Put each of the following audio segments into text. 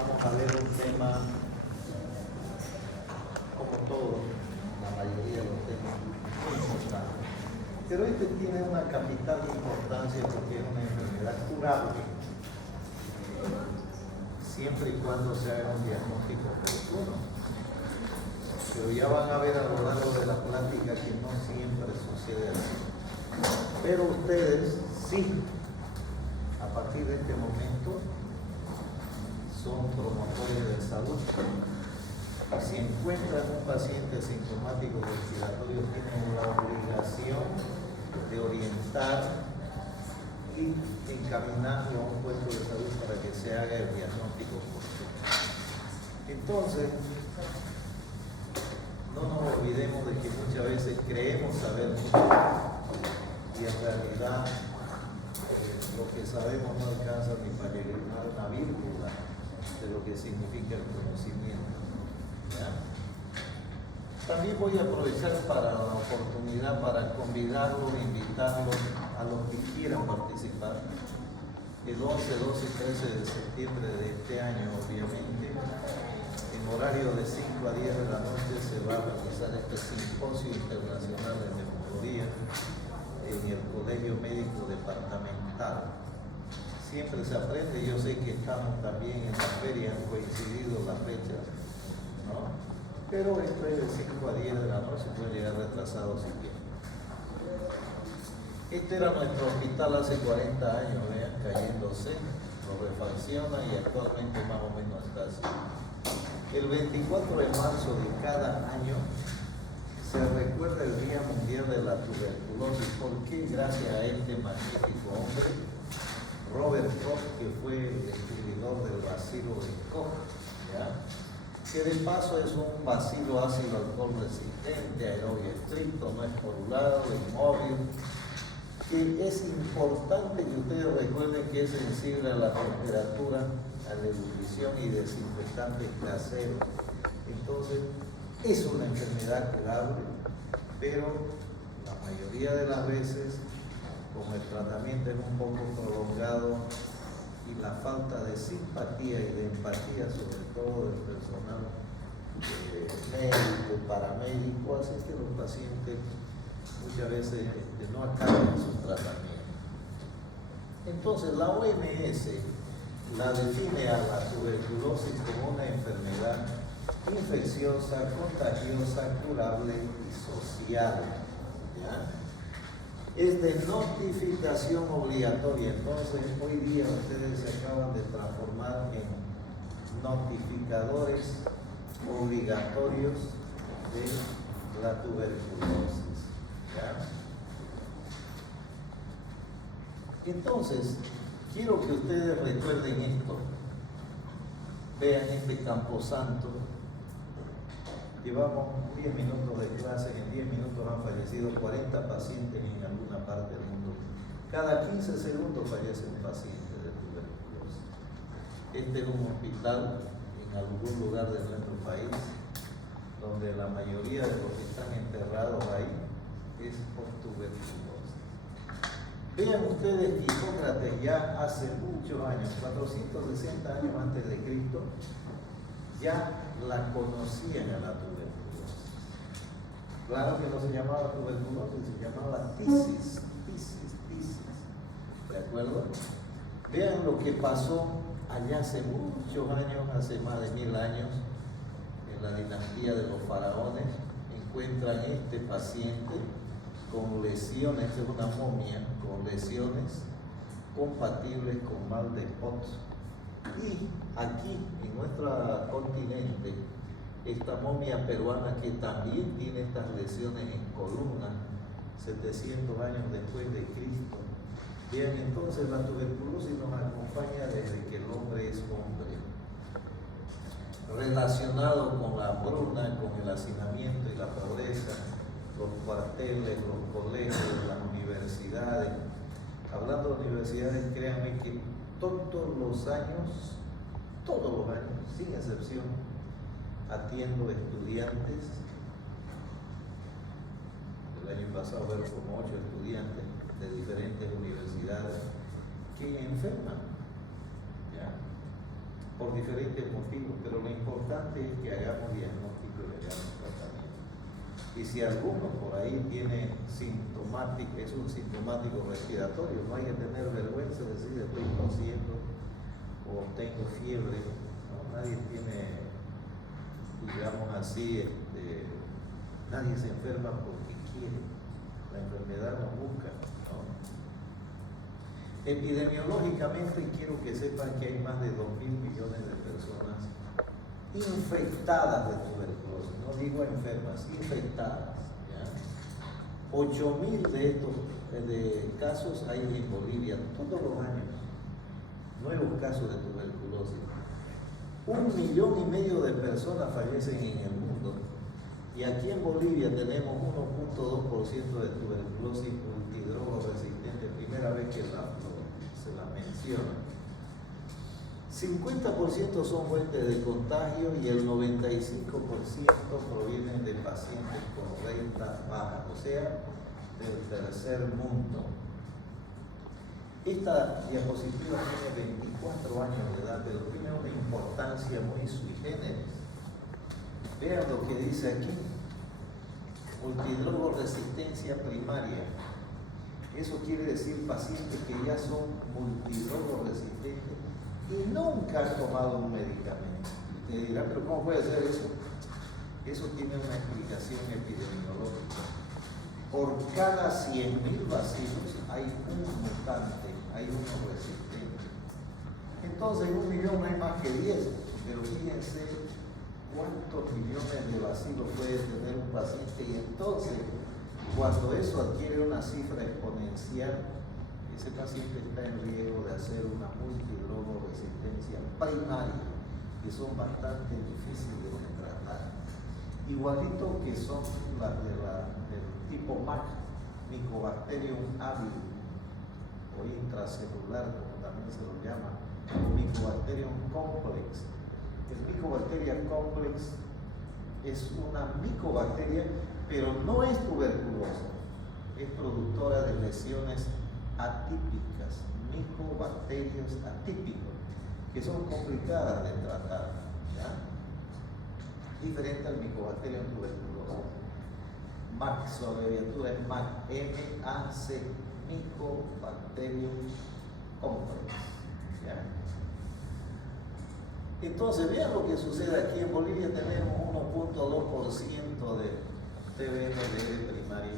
vamos a ver un tema, como todo, la mayoría de los temas muy importantes. Pero este tiene una capital importancia porque es una enfermedad curable, siempre y cuando se haga un diagnóstico oportuno. Pero ya van a ver a lo largo de la plática que no siempre sucede así. Pero ustedes sí, a partir de este momento, son promotores de salud. Si encuentran un paciente asintomático respiratorio, tienen la obligación de orientar y encaminarlo a un puesto de salud para que se haga el diagnóstico oportuno. Entonces, no nos olvidemos de que muchas veces creemos saber mucho y en realidad lo que sabemos no alcanza ni para llegar a una vírgula de lo que significa el conocimiento. ¿Ya? También voy a aprovechar para la oportunidad para convidarlos, invitarlos a los que quieran participar. El 11, 12 y 13 de septiembre de este año, obviamente, en horario de 5 a 10 de la noche se va a realizar este simposio internacional de neumología en el Colegio Médico Departamental. Siempre se aprende, yo sé que estamos también en la feria, han coincidido las fechas, ¿no? Pero esto es de 5 a 10 de la noche, puede llegar retrasado si quieren. Este era nuestro hospital hace 40 años, vean, cayéndose, lo refacciona y actualmente más o menos está así. El 24 de marzo de cada año se recuerda el Día Mundial de la Tuberculosis, porque gracias a este magnífico hombre, Robert Koch, que fue el descubridor del bacilo de Koch, ¿ya? Que de paso es un bacilo ácido alcohol resistente, aerobio estricto, no es porulado, inmóvil, que es importante que ustedes recuerden que es sensible a la temperatura, a la ebullición y desinfectantes caseros. Entonces, es una enfermedad curable, pero la mayoría de las veces, como el tratamiento es un poco prolongado y la falta de simpatía y de empatía, sobre todo del personal médico, paramédico, hace que los pacientes muchas veces no acaban su tratamiento. Entonces, la OMS la define a la tuberculosis como una enfermedad infecciosa, contagiosa, curable y social. ¿Ya? Es de notificación obligatoria. Entonces, hoy día ustedes se acaban de transformar en notificadores obligatorios de la tuberculosis. ¿Ya? Entonces, quiero que ustedes recuerden esto. Vean este camposanto. Llevamos 10 minutos de clase, en 10 minutos han fallecido 40 pacientes en alguna parte del mundo. Cada 15 segundos fallece un paciente de tuberculosis. Este es un hospital en algún lugar de nuestro país donde la mayoría de los que están enterrados ahí es por tuberculosis. Vean ustedes que Hipócrates ya hace muchos años, 460 años antes de Cristo, ya la conocían a la tuberculosis. Claro que no se llamaba tuberculosis, se llamaba tisis. ¿De acuerdo? Vean lo que pasó allá hace muchos años, hace más de 1000 años, en la dinastía de los faraones. Encuentran este paciente con lesiones, es una momia, con lesiones compatibles con mal de Pot. Y aquí, en nuestro continente, esta momia peruana que también tiene estas lesiones en columna, 700 años después de Cristo. Bien, entonces la tuberculosis nos acompaña desde que el hombre es hombre. Relacionado con la hambruna, con el hacinamiento y la pobreza, los cuarteles, los colegios, las universidades. Hablando de universidades, créanme que todos los años, sin excepción, atiendo estudiantes. El año pasado fueron como 8 estudiantes de diferentes universidades que enferman. ¿Ya? ¿Por por diferentes motivos, pero lo importante es que hagamos diagnóstico y hagamos tratamiento. Y si alguno por ahí tiene sintomático, es un sintomático respiratorio, no hay que tener vergüenza de decir estoy tosiendo o tengo fiebre, ¿no? Nadie tiene, digamos así, nadie se enferma porque quiere, la enfermedad nos busca, ¿no? Epidemiológicamente quiero que sepan que hay más de 2.000 millones de personas infectadas de tuberculosis, no digo enfermas, infectadas, ¿ya? 8.000 de estos casos hay en Bolivia todos los años, nuevos casos de tuberculosis. 1,5 millones de personas fallecen en el mundo y aquí en Bolivia tenemos 1.2% de tuberculosis multidrogoresistente, primera vez que se la menciona. 50% son fuentes de contagio y el 95% provienen de pacientes con renta baja, o sea, del tercer mundo. Esta diapositiva tiene 24 años de edad, pero tiene una importancia muy sui generis. Vean lo que dice aquí: multidrogoresistencia primaria. Eso quiere decir pacientes que ya son multidrogoresistentes y nunca han tomado un medicamento. Usted dirá, pero ¿cómo puede ser eso? Eso tiene una explicación epidemiológica. Por cada 100.000 bacilos hay un mutante, hay uno resistente. Entonces, en 1 millón no hay más que 10, pero fíjense cuántos millones de bacilos puede tener un paciente, y entonces, cuando eso adquiere una cifra exponencial, ese paciente está en riesgo de hacer una multidrogoresistencia primaria, que son bastante difíciles de tratar. Igualito que son las del tipo MAC, Mycobacterium avium, o intracelular, como también se lo llama, o Mycobacterium complex. El Mycobacteria complex es una micobacteria, pero no es tuberculosa, es productora de lesiones atípicas, micobacterios atípicos, que son complicadas de tratar, ¿ya? Diferente al Mycobacterium tuberculosa. MAC, su abreviatura es MAC, M-A-C, Mycobacterium complex, ¿ya? Entonces, vean lo que sucede aquí en Bolivia. Tenemos 1.2% de TBMD primario,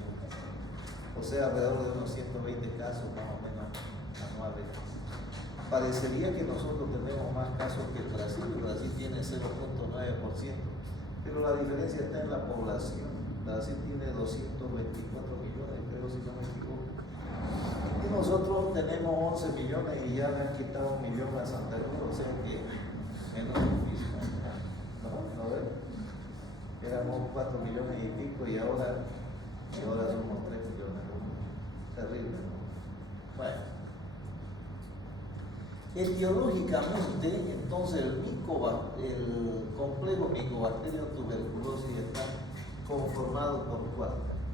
o sea, alrededor de unos 120 casos más o menos anuales. Parecería que nosotros tenemos más casos que Brasil. Brasil tiene 0.9%, pero la diferencia está en la población. Brasil tiene 224 millones, creo, si no me equivoco. Y nosotros tenemos 11 millones y ya le han quitado 1 millón a Santa Cruz, o sea que menos de lo mismo. ¿No? A ver, éramos 4 millones y pico y ahora somos 3 millones. Terrible, ¿no? Bueno. Etiológicamente, entonces el complejo Mycobacterium tuberculosis está conformado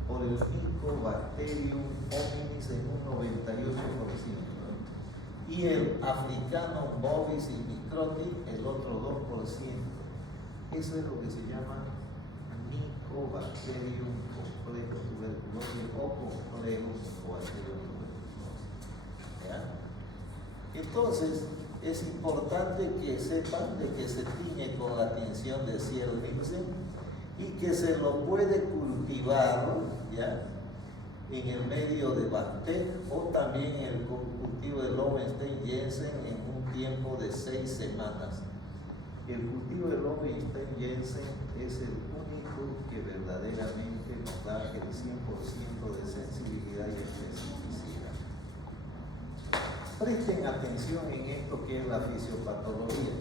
por el Mycobacterium hominis en un 98%, y el africano bovis y microti el otro 2%. Eso es lo que se llama Mycobacterium complejo tuberculosis o complejo Mycobacterium tuberculosis. ¿Ya? Entonces, es importante que sepan de que se tiñe con la tinción de Zierl-Nielsen y que se lo puede cultivar, ¿ya?, en el medio de Bastet o también en el cultivo de Lowenstein-Jensen en un tiempo de 6 semanas. El cultivo de Lowenstein-Jensen es el único que verdaderamente nos da el 100% de sensibilidad y especificidad. Presten atención en esto que es la fisiopatología.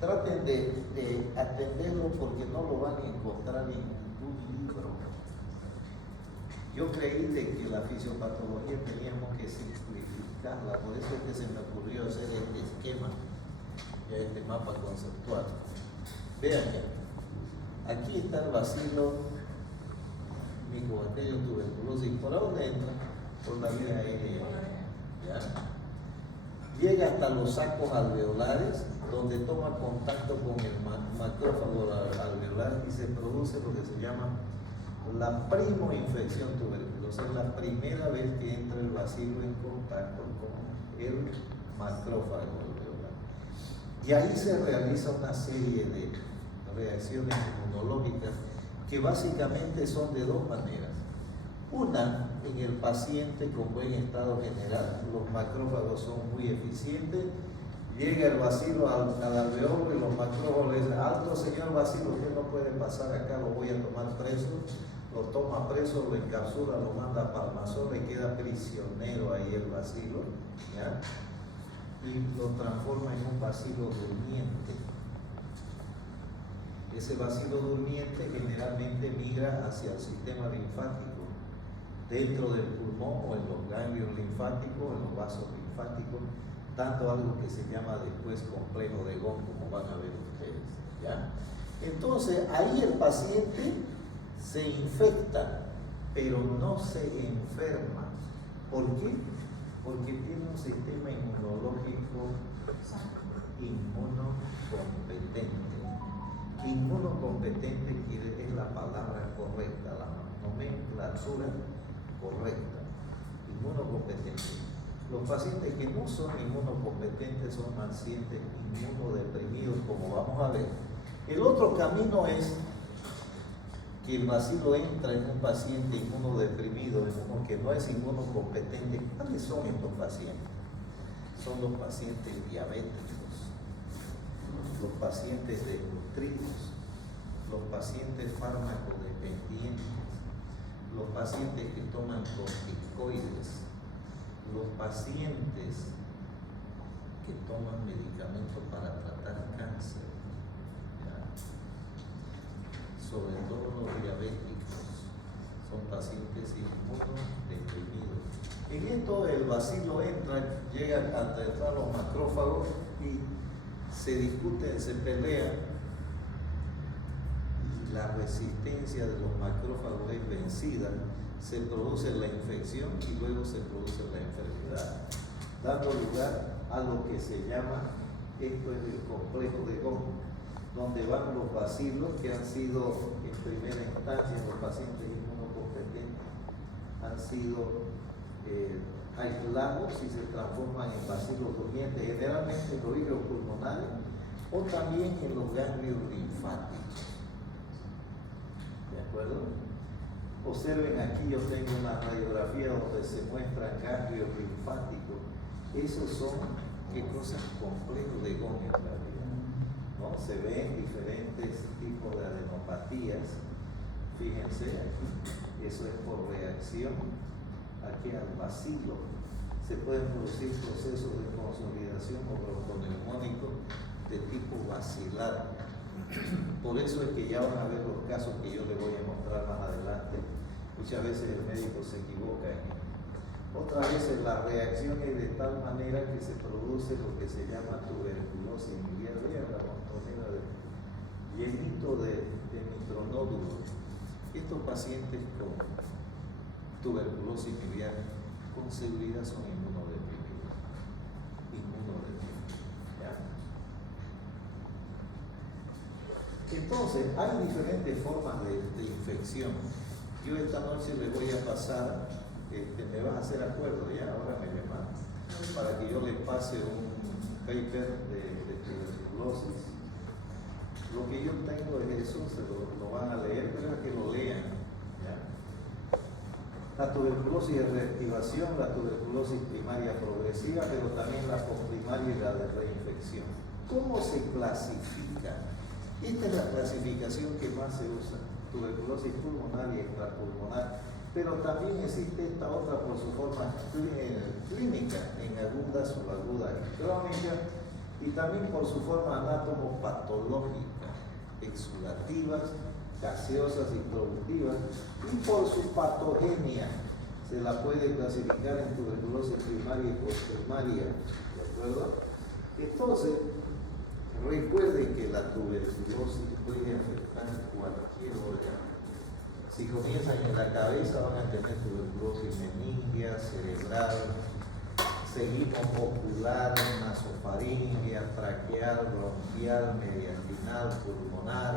Traten de atenderlo porque no lo van a encontrar en ningún libro. Yo creí de que la fisiopatología teníamos que simplificarla, por eso es que se me ocurrió hacer este esquema, este mapa conceptual. Vean, aquí está el bacilo Mycobacterium tuberculosis. ¿Por dónde entra? Por la vía aérea. ¿Ya? llega hasta los sacos alveolares, donde toma contacto con el macrófago alveolar y se produce lo que se llama la primoinfección tuberculosa. Es la primera vez que entra el bacilo en contacto con el macrófago alveolar. Y ahí se realiza una serie de reacciones inmunológicas que básicamente son de dos maneras. Una, en el paciente con buen estado general, los macrófagos son muy eficientes, llega el bacilo al alveolo y los macrófagos le dicen: alto señor bacilo, usted no puede pasar acá, lo voy a tomar preso. Lo toma preso, lo encapsula, lo manda a Palmasola y queda prisionero ahí el bacilo, ¿ya? Y lo transforma en un bacilo durmiente. Ese bacilo durmiente generalmente migra hacia el sistema linfático, dentro del pulmón o en los ganglios linfáticos, en los vasos linfáticos, dando algo que se llama después complejo de Gauss, como van a ver ustedes, ¿ya? Entonces, ahí el paciente se infecta, pero no se enferma. ¿Por qué? Porque tiene un sistema inmunológico inmunocompetente. Inmunocompetente es la palabra correcta, la nomenclatura correcta. Inmunocompetente. Los pacientes que no son inmunocompetentes son pacientes inmunodeprimidos, como vamos a ver. El otro camino es que el bacilo entra en un paciente inmunodeprimido, en uno que no es inmunocompetente. ¿Cuáles son estos pacientes? Son los pacientes diabéticos, los pacientes desnutridos, los pacientes farmacodependientes, los pacientes que toman corticoides, los pacientes que toman medicamentos para tratar cáncer, ¿ya? Sobre todo los diabéticos, son pacientes inmunodeprimidos. En esto el bacilo entra, llega hasta entrar los macrófagos y se discute, se pelea, y la resistencia de los macrófagos es vencida, se produce la infección y luego se produce la enfermedad, dando lugar a lo que se llama, esto es el complejo de Gauss, donde van los bacilos que han sido en primera instancia, los pacientes inmunocompetentes han sido aislados y se transforman en bacilos durmientes, generalmente en los hígados pulmonares o también en los ganglios linfáticos. ¿De acuerdo? Observen aquí, yo tengo una radiografía donde se muestran ganglios linfáticos. Esos son, ¿qué cosas? Complejos de Gauss en realidad, ¿no? Se ven diferentes tipos de adenopatías. Fíjense aquí, eso es por reacción aquí al bacilo. Se pueden producir procesos de consolidación o bronconeumónico de tipo bacilar. Por eso es que ya van a ver los casos que yo les voy a mostrar más adelante. Muchas veces el médico se equivoca en esto. Otras veces la reacción es de tal manera que se produce lo que se llama tuberculosis miliar. Vean la montonera llenito de micronódulos. Estos pacientes con tuberculosis miliar con seguridad son inmunodeprimidos. ¿Ya? Entonces, hay diferentes formas de infección. Yo esta noche les voy a pasar, me vas a hacer acuerdo, ya ahora me llaman, para que yo les pase un paper de tuberculosis. Lo que yo tengo es eso, se lo van a leer, pero es que lo lean. ¿Ya? La tuberculosis de reactivación, la tuberculosis primaria progresiva, pero también la postprimaria y la de reinfección. ¿Cómo se clasifica? Esta es la clasificación que más se usa, tuberculosis pulmonar y extrapulmonar, pero también existe esta otra por su forma clínica, en aguda, subaguda y crónica, y también por su forma anatomopatológica, exudativas, gaseosas y productivas, y por su patogenia se la puede clasificar en tuberculosis primaria y postprimaria, ¿de acuerdo? Entonces, recuerden que la tuberculosis puede afectar cualquier órgano. Si comienzan en la cabeza van a tener tuberculosis meningea, cerebral, Seguimos ocular, nasofaringea, traqueal, bronquial, mediastinal, pulmonar,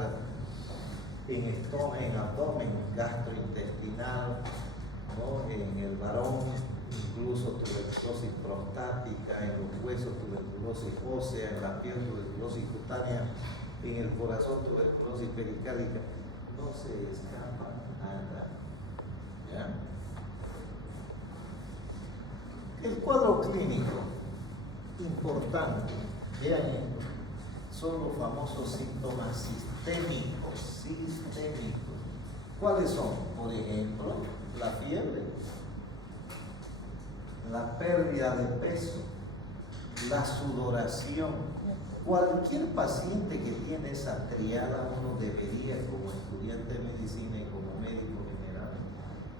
en abdomen, gastrointestinal, ¿no? En el varón, incluso tuberculosis prostática, en los huesos, tuberculosis ósea, en la piel, tuberculosis cutánea, en el corazón, tuberculosis pericárdica. No se escapa nada. ¿Ya? El cuadro clínico importante, vean esto, son los famosos síntomas sistémicos. ¿Cuáles son? Por ejemplo, la fiebre, la pérdida de peso, la sudoración. Cualquier paciente que tiene esa triada, uno debería, como estudiante de medicina y como médico general,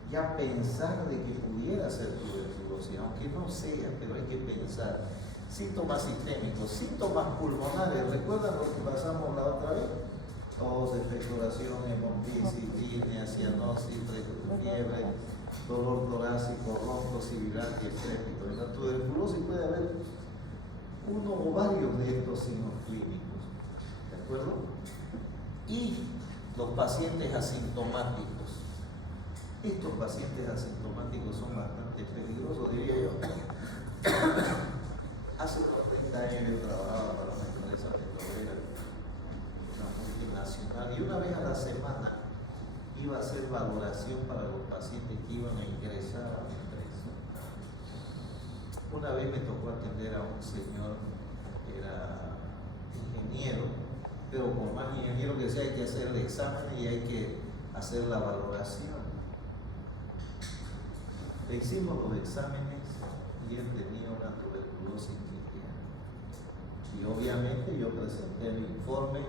ya pensar de que pudiera ser tuberculosis, aunque no sea, pero hay que pensar. Síntomas sistémicos, síntomas pulmonares, ¿recuerdan lo que pasamos la otra vez? Tos, expectoración, hemoptisis, disnea, cianosis, fiebre, dolor torácico, ronco, sibilancia, estrépito. En la tuberculosis puede haber uno o varios de estos signos clínicos, ¿de acuerdo? Y los pacientes asintomáticos. Estos pacientes asintomáticos son bastante peligrosos, diría yo. Hace unos 30 años yo trabajaba para una empresa petrolera, una multinacional, y una vez a la semana iba a hacer valoración para los pacientes que iban a ingresar a la empresa. Una vez me tocó atender a un señor que era ingeniero, pero con más ingeniero que sea, hay que hacer el examen y hay que hacer la valoración. Le hicimos los exámenes y él tenía una tuberculosis cristiana. Y obviamente yo presenté mi informe,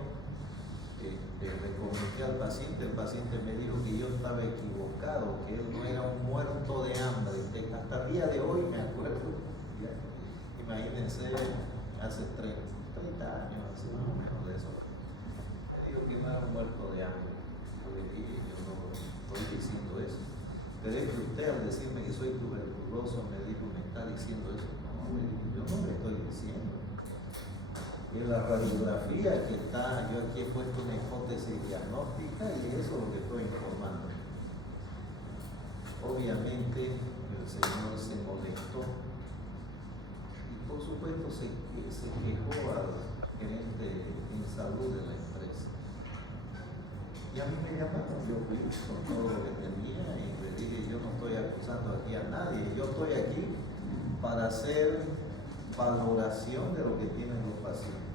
le comuniqué al paciente, el paciente me dijo que yo estaba equivocado, que él no era un muerto de hambre. Hasta el día de hoy me acuerdo, ya, imagínense, hace 30 años, así más o menos de eso. Me dijo que no era un muerto de hambre. Yo le dije, yo no estoy diciendo eso. Pero es que usted al decirme que soy tuberculoso me dijo, me está diciendo eso. No, yo no le estoy diciendo. Y en la radiografía que está, yo aquí he puesto una hipótesis diagnóstica y eso es lo que estoy informando. Obviamente el señor se molestó y por supuesto se quejó al gerente en salud de la empresa. Y a mí me llamaron, yo fui con todo lo que tenía y le dije, yo no estoy acusando aquí a nadie, yo estoy aquí para hacer valoración de lo que tienen los pacientes.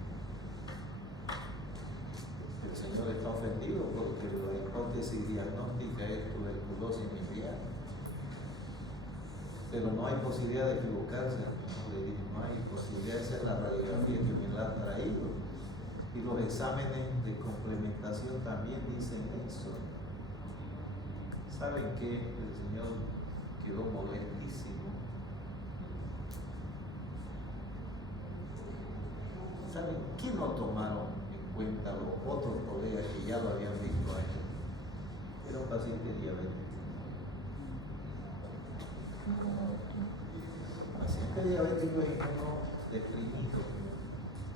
El señor está ofendido porque la hipótesis diagnóstica es tuberculosis miliar. Pero no hay posibilidad de equivocarse. No, le dije, no hay posibilidad, esa es la radiografía que me la ha traído. Y los exámenes de complementación también dicen eso. ¿Saben qué? El señor quedó molestísimo. ¿Saben qué no tomaron en cuenta los otros colegas que ya lo habían visto a él? Era un paciente diabético. Paciente diabético es uno deprimido.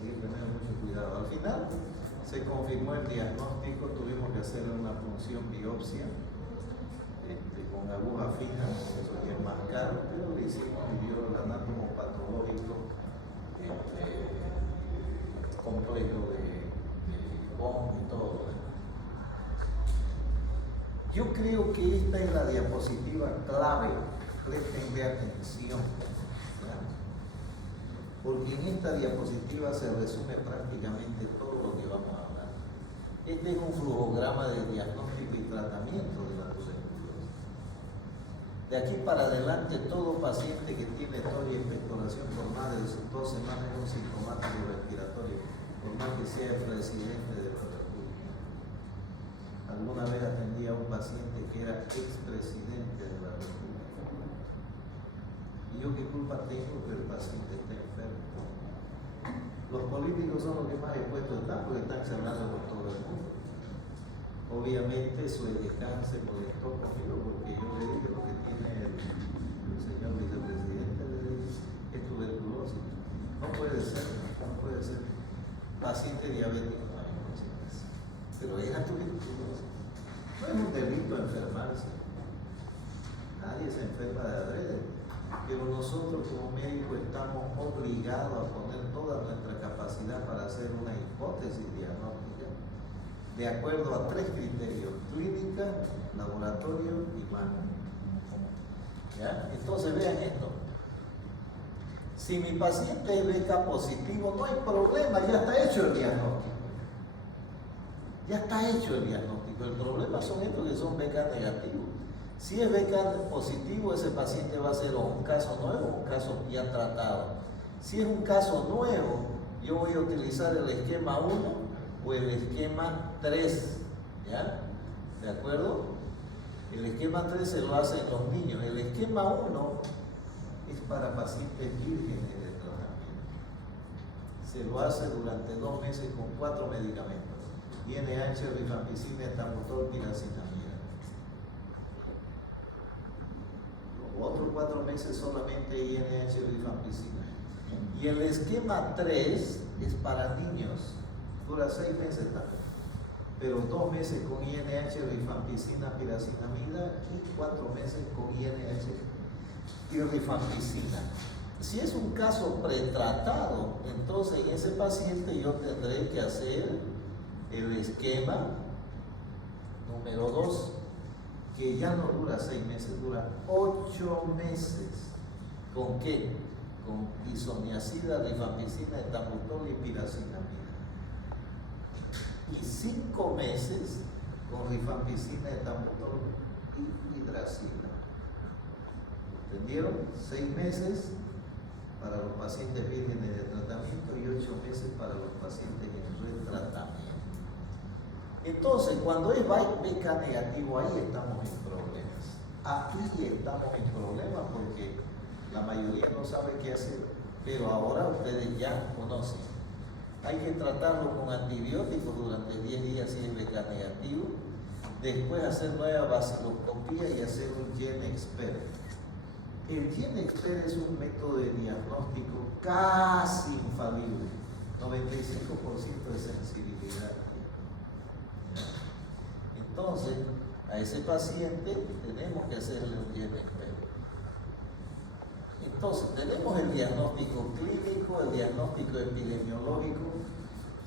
Hay que tener mucho cuidado. Al final se confirmó el diagnóstico, tuvimos que hacer una punción biopsia con aguja fina, eso ya es más caro, pero le hicimos el anátomo patológico complejo de Bond y todo. Yo creo que esta es la diapositiva clave, prestenle atención, ¿verdad? Porque en esta diapositiva se resume prácticamente todo lo que vamos a hablar. Este es un flujograma de diagnóstico y tratamiento de la tuberculosis. De aquí para adelante, todo paciente que tiene tos y expectoración por más de 2 semanas es un sintomático respiratorio, por más que sea el presidente de la República. Alguna vez atendí a un paciente que era expresidente de la República. ¿Y yo qué culpa tengo que el paciente esté enfermo? Los políticos son los que más expuestos están porque están cerrando con todo el mundo. Obviamente su edecán se molestó conmigo porque yo le dije lo que tiene el señor vicepresidente, le dije, esto No puede ser, no puede ser. Paciente diabético, no hay consecuencia. Pero es la tuberculosis. No es un delito enfermarse. Nadie se enferma de adrede. Pero nosotros como médicos estamos obligados a poner toda nuestra capacidad para hacer una hipótesis diagnóstica de acuerdo a 3 criterios: clínica, laboratorio y mano. ¿Ya? Entonces vean esto. Si mi paciente es BK positivo, no hay problema, ya está hecho el diagnóstico. Ya está hecho el diagnóstico. El problema son estos que son BK negativos. Si es BK positivo, ese paciente va a ser o un caso nuevo o un caso ya tratado. Si es un caso nuevo, yo voy a utilizar el esquema 1 o el esquema 3. ¿Ya? ¿De acuerdo? El esquema 3 se lo hacen los niños. El esquema 1 es para pacientes vírgenes de tratamiento. Se lo hace durante 2 meses con 4 medicamentos: INH, rifampicina, etambutol, piracinamida. Los otros 4 meses solamente INH, rifampicina. Y el esquema 3 es para niños, dura 6 meses también, pero 2 meses con INH, rifampicina, piracinamida y 4 meses con INH y rifampicina. Si es un caso pretratado, entonces en ese paciente yo tendré que hacer el esquema número 2, que ya no dura 6 meses, dura 8 meses. ¿Con qué? Con isoniazida, rifampicina, etambutol y piracinamida. Y 5 meses con rifampicina, etambutol y hidracina. ¿Entendieron? 6 meses para los pacientes vírgenes de tratamiento y 8 meses para los pacientes en retratamiento. Entonces, cuando es BK negativo, ahí estamos en problemas. Aquí estamos en problemas porque la mayoría no sabe qué hacer, pero ahora ustedes ya conocen. Hay que tratarlo con antibióticos durante 10 días si es BK negativo, después hacer nueva vaciloscopía y hacer un GenExpert. El GenExpert es un método de diagnóstico casi infalible, 95% de sensibilidad. Entonces, a ese paciente tenemos que hacerle un GenExpert. Entonces, tenemos el diagnóstico clínico, el diagnóstico epidemiológico.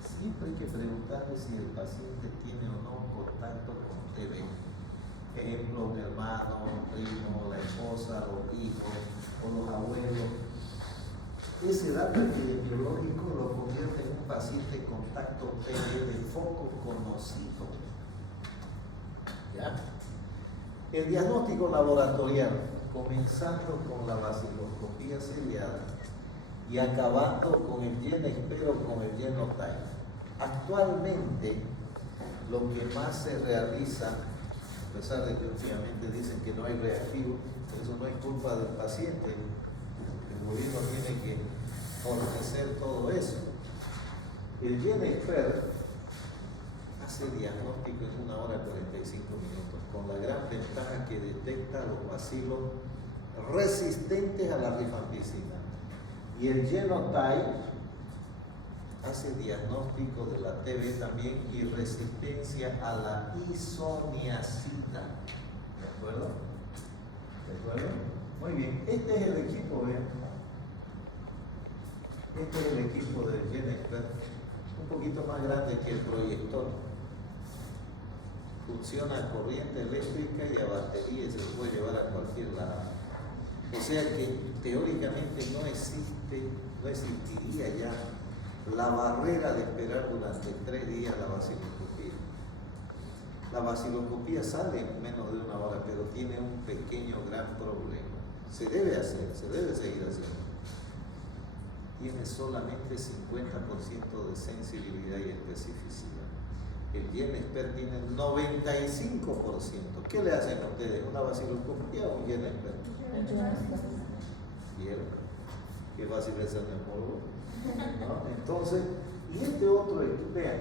Siempre hay que preguntarle si el paciente tiene o no contacto con TB. Ejemplo, un hermano, un primo, la esposa, los hijos o los abuelos. Ese dato epidemiológico lo convierte en un paciente contacto TB de foco conocido. ¿Ya? El diagnóstico laboratorial, comenzando con la vaciloscopía seriada y acabando con el GenExpert o con el genotype. Actualmente, lo que más se realiza, a pesar de que últimamente dicen que no hay reactivo, eso no es culpa del paciente, el gobierno tiene que fornecer todo eso. El GenExpert hace diagnóstico en 1 hora 45 minutos, con la gran ventaja que detecta los bacilos resistentes a la rifampicina. Y el genotype hace diagnóstico de la TB también y resistencia a la isoniazida. ¿De acuerdo? ¿De acuerdo? Muy bien, este es el equipo, ¿ven? Este es el equipo del GenExpert, un poquito más grande que el proyector. Funciona a corriente eléctrica y a batería y se lo puede llevar a cualquier lado. O sea que teóricamente no existiría ya la barrera de esperar durante 3 días la vaciloscopía. La vaciloscopía sale en menos de 1 hora, pero tiene un pequeño gran problema. Se debe hacer, se debe seguir haciendo. Tiene solamente 50% de sensibilidad y especificidad. El GenExpert tiene 95%. ¿Qué le hacen a ustedes? ¿Una vaciloscopía o un GenExpert? ¿Vieron? Qué fácil es el polvo. ¿No? Entonces, y este otro, vean,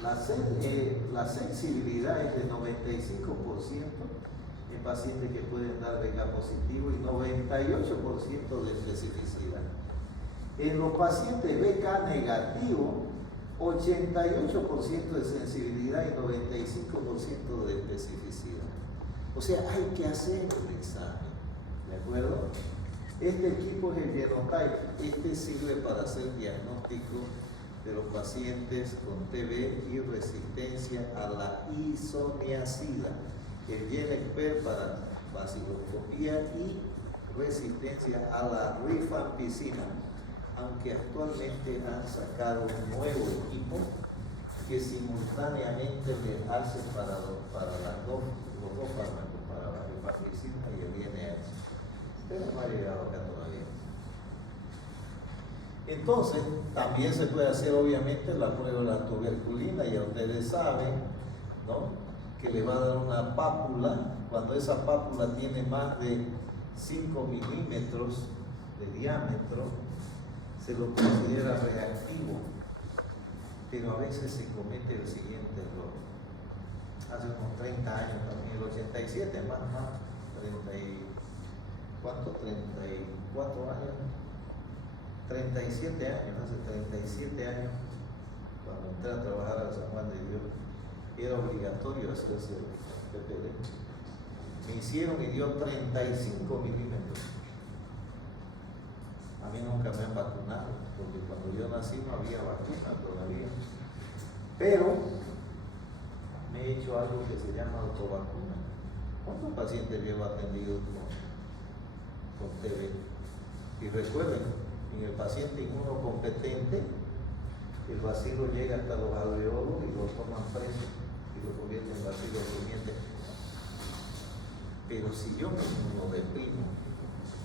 la sensibilidad es de 95% en pacientes que pueden dar BK positivo y 98% de especificidad. En los pacientes BK negativo, 88% de sensibilidad y 95% de especificidad. O sea, hay que hacer el examen, ¿de acuerdo? Este equipo es el Genotype. Este sirve para hacer diagnóstico de los pacientes con TB y resistencia a la isoniazida. El GenExpert para vaciloscopía y resistencia a la rifampicina, aunque actualmente han sacado un nuevo equipo que simultáneamente le hace para los dos fármacos, para la rifampicina y el INH. Pero no ha llegado acá todavía. Entonces, también se puede hacer obviamente la prueba de la tuberculina. Ya ustedes saben, ¿no?, que le va a dar una pápula. Cuando esa pápula tiene más de 5 milímetros de diámetro, se lo considera reactivo. Pero a veces se comete el siguiente error. Hace unos 30 años también, el 87, más, 34 años, 37 años, hace 37 años, cuando entré a trabajar al San Juan de Dios, era obligatorio hacerse PPD. Me hicieron y dio 35 milímetros. A mí nunca me han vacunado, porque cuando yo nací no había vacuna todavía. Pero me he hecho algo que se llama autovacuna. ¿Cuántos pacientes llevo atendido con TB? Y recuerden, en el paciente inmunocompetente, el bacilo llega hasta los alveolos y lo toman preso y lo convierten en bacilo durmiente. Pero si yo me inmunodeprimo,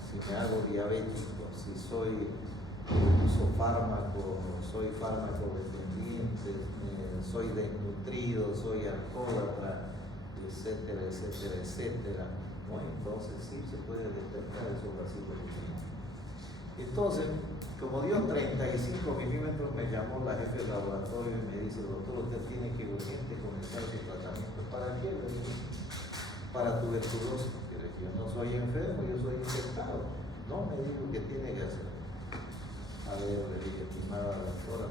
si me hago diabético, si uso fármaco, soy fármaco dependiente, soy desnutrido, soy alcohólatra, etcétera, etcétera, etcétera, ¿no? Entonces sí se puede detectar esos vacilos. Entonces, como dio 35 milímetros, me llamó la jefe del laboratorio y me dice: doctor, usted tiene que urgente comenzar su tratamiento. ¿Para qué? Para tuberculosis. Yo no soy enfermo, yo soy infectado. No, me dijo que tiene que hacer. A ver, le dije: estimada doctora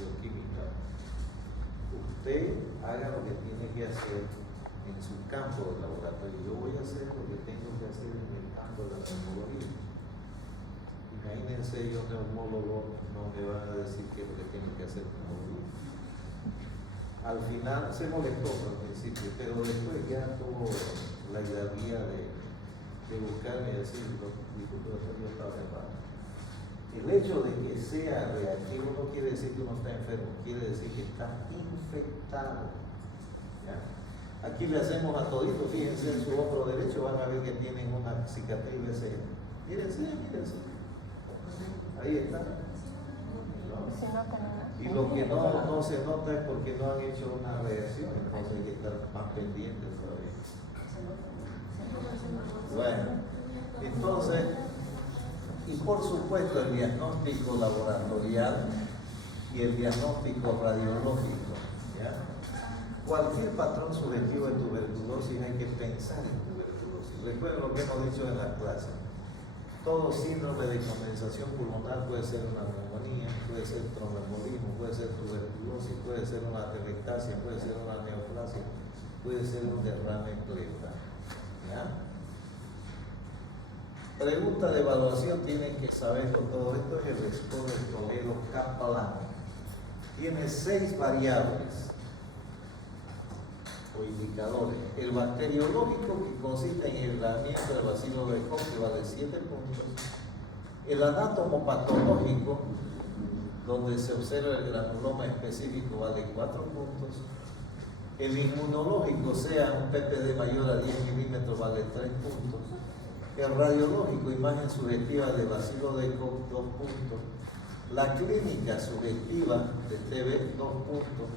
bioquímica, usted haga lo que tiene que hacer en su campo de laboratorio. Yo voy a hacer lo que tengo que hacer en el campo de la neumología. Imagínense, yo neumólogo no me van a decir qué es lo que tengo que hacer con neumología. Al final se molestó al principio, pero después ya tuvo la hidalguía de buscarme y decir: disculpe, yo estaba errado. El hecho de que sea reactivo no quiere decir que uno está enfermo, quiere decir que está infectado. ¿Ya? Aquí le hacemos a todito, fíjense en su hombro derecho, van a ver que tienen una cicatriz de ese. Mírense. Ahí está. ¿No? Y lo que no se nota es porque no han hecho una reacción, entonces hay que estar más pendientes todavía. Bueno, entonces, y por supuesto el diagnóstico laboratorial y el diagnóstico radiológico. ¿Ya? Cualquier patrón subjetivo de tuberculosis hay que pensar en tuberculosis. Recuerden lo que hemos dicho en la clase. Todo síndrome de condensación pulmonar puede ser una neumonía, puede ser tromboembolismo, puede ser tuberculosis, puede ser una atelectasia, puede ser una neoplasia, puede ser un derrame pleural. ¿Ya? Pregunta de evaluación, tienen que saberlo todo esto, es el score de Toledo-Kaplan. Tiene 6 variables o indicadores. El bacteriológico, que consiste en el aislamiento del bacilo de Koch, que vale 7 puntos. El anatomopatológico, donde se observa el granuloma específico, vale 4 puntos. El inmunológico, sea un PPD mayor a 10 milímetros, vale 3 puntos. El radiológico, imagen subjetiva de bacilo de Koch, 2 puntos. La clínica subjetiva de TB, 2 puntos.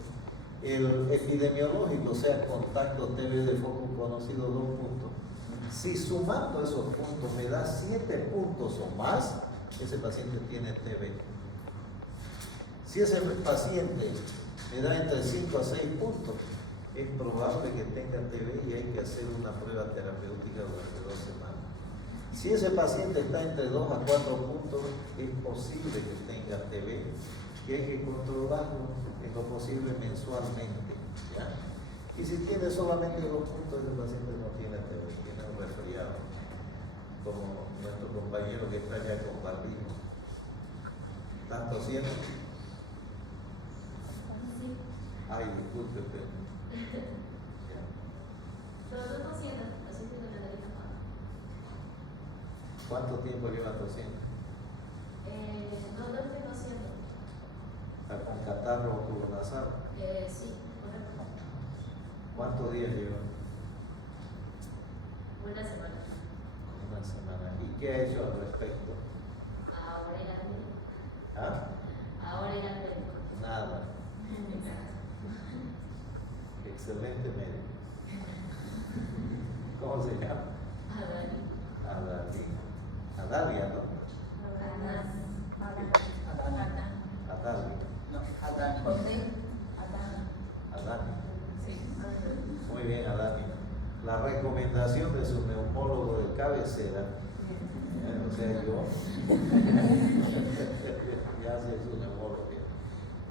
El epidemiológico, sea contacto TB de foco conocido, 2 puntos. Si sumando esos puntos me da 7 puntos o más, ese paciente tiene TB. Si ese paciente me da entre 5 a 6 puntos, es probable que tenga TB y hay que hacer una prueba terapéutica durante 2 semanas. Si ese paciente está entre 2 a 4 puntos, es posible que tenga TB y hay que controlarlo en lo posible mensualmente, ¿ya? Y si tiene solamente 2 puntos, ese paciente no tiene TB, tiene un resfriado, como nuestro compañero que está allá con barbijo. ¿Estás tosiendo? Sí. Ay, disculpe, pero... Pero no tosiendo, así que me la nariz tapada. ¿Cuánto tiempo lleva tosiendo? No estoy tosiendo. ¿Con catarro oculonasal? Sí, correcto. ¿Cuántos días lleva? Una semana. Una semana. ¿Y qué ha hecho al respecto? Ahora ir al médico. ¿Ah? Ahora ir al médico. Nada. Exacto. Excelente médico. ¿Cómo se llama? Adani. Adali. Adalia, ¿no? Adali. No, Adani. Adani. Sí. Muy bien, Adani. La recomendación de su neumólogo de cabecera, o sea, yo, ya sé su neumólogo,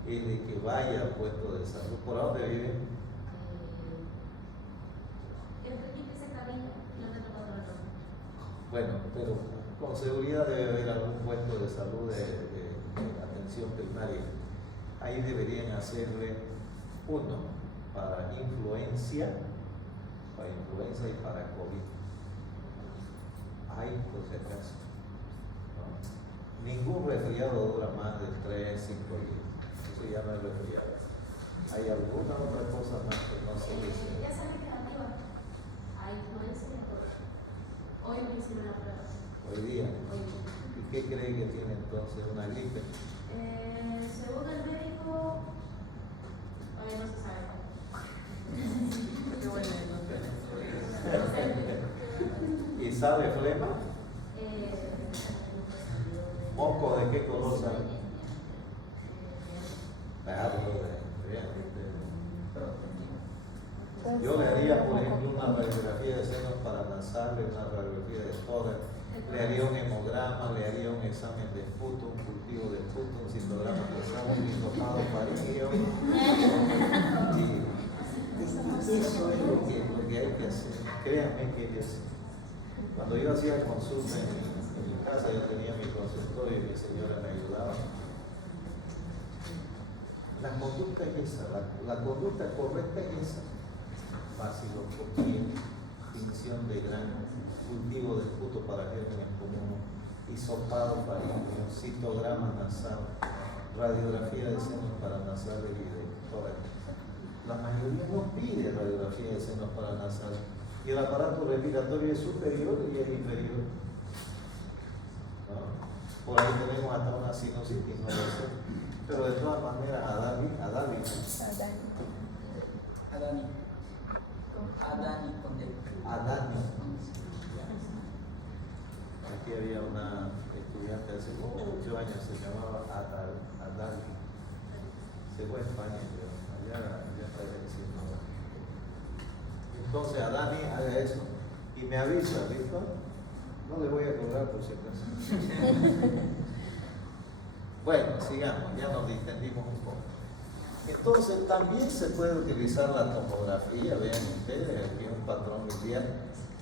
es de que vaya al puesto de salud. ¿Por dónde vive? El Felipe se cabilla, kilómetro 4. Bueno, pero con seguridad debe haber algún puesto de salud de atención primaria. Ahí deberían hacerle uno para influencia y para COVID. Hay, por si acaso. ¿No? Ningún resfriado dura más de 3, 5 días. Eso ya no es resfriado. ¿Hay alguna otra cosa más que no se dice? Ya sale negativa. A influencia y a todo. Hoy me hicieron la prueba. Hoy día. Hoy. ¿Y qué cree que tiene entonces? ¿Una gripe? Según el médico, todavía no se sabe. Qué bueno, ¿Y sabe flema? ¿Moco de qué color sabe? Yo le haría, por ejemplo, una radiografía de senos paranasales, una radiografía de tórax, le haría un hemograma, le haría un examen de esputo, un cultivo de esputo, un citograma de sangre, un hisopado faríngeo. Y eso es lo que hay que hacer. Créanme que es. Cuando yo hacía consulta en mi casa, yo tenía mi consultorio y mi señora me ayudaba. La conducta es esa, la conducta correcta es esa. Vaciloscopía, tinción de grano, cultivo de esputo para gérmenes comunes, hisopado faríngeo, citograma nasal, radiografía de senos paranasales y de tórax. La mayoría no pide radiografía de senos paranasales y el aparato respiratorio es superior y es inferior. ¿No? Por ahí tenemos hasta una sinusitis, no lo sé. Pero de todas maneras, Adani. Con D. Adani. Aquí había una estudiante hace como 8 años, se llamaba Adani. Se fue a España, pero allá está diciendo. Entonces, Adani, haga eso y me avisa, ¿listo? No le voy a cobrar por si acaso. Bueno, sigamos, ya nos distendimos un poco. Entonces, también se puede utilizar la tomografía, vean ustedes, aquí un patrón miliar,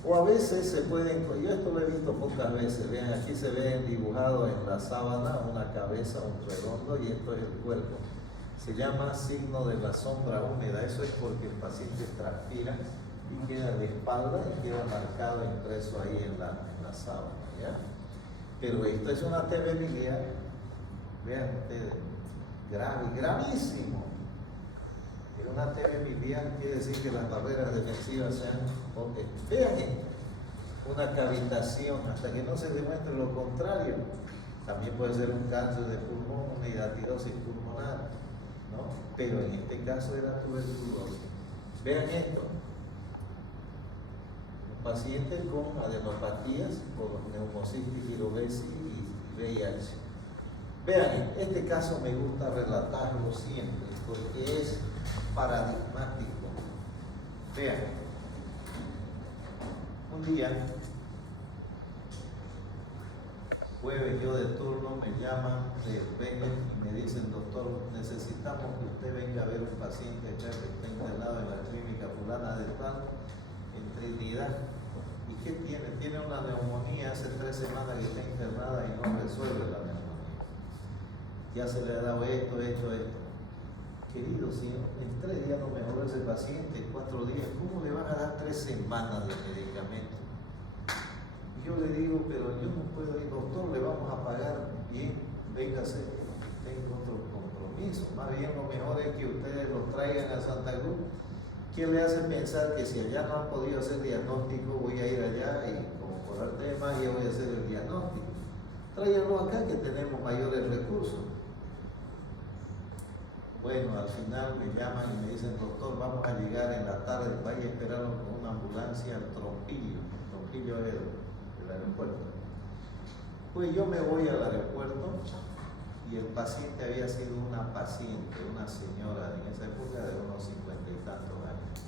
o a veces se pueden, yo esto lo he visto pocas veces, vean, aquí se ve dibujado en la sábana una cabeza, un redondo, y esto es el cuerpo. Se llama signo de la sombra húmeda, eso es porque el paciente transpira y queda de espalda y queda marcado, impreso ahí en la sábana, ¿ya? Pero esto es una TB biliar, vean ustedes, grave, gravísimo. En una TB biliar quiere decir que las barreras defensivas sean, vean esto, una cavitación, hasta que no se demuestre lo contrario. También puede ser un cáncer de pulmón, una hidatidosis pulmonar, ¿no? Pero en este caso era tuberculosis. Vean esto. Un paciente con adenopatías por neumocistis, virobesis y VIH. Vean, este caso me gusta relatarlo siempre porque es paradigmático. Vean, un día Jueves yo de turno me llaman, vengan y me dicen, doctor, necesitamos que usted venga a ver un paciente acá que está internado en la clínica fulana de tal, en Trinidad. ¿Y qué tiene? Tiene una neumonía, hace 3 semanas que está internada y no resuelve la neumonía. Ya se le ha dado esto. Querido, si en 3 días no mejoró ese paciente, 4 días, ¿cómo le van a dar 3 semanas de medicamento? Yo le digo, pero yo no puedo ir, doctor, le vamos a pagar bien, véngase, tengo otro compromiso. Más bien lo mejor es que ustedes lo traigan a Santa Cruz. ¿Quién le hace pensar que si allá no han podido hacer diagnóstico, voy a ir allá y como por arte de magia voy a hacer el diagnóstico? Tráiganlo acá que tenemos mayores recursos. Bueno, al final me llaman y me dicen, doctor, vamos a llegar en la tarde, vaya a esperarlo con una ambulancia al Trompillo. Trompillo es el aeropuerto. Pues yo me voy al aeropuerto y el paciente había sido una paciente, una señora en esa época de unos 50 y tantos años.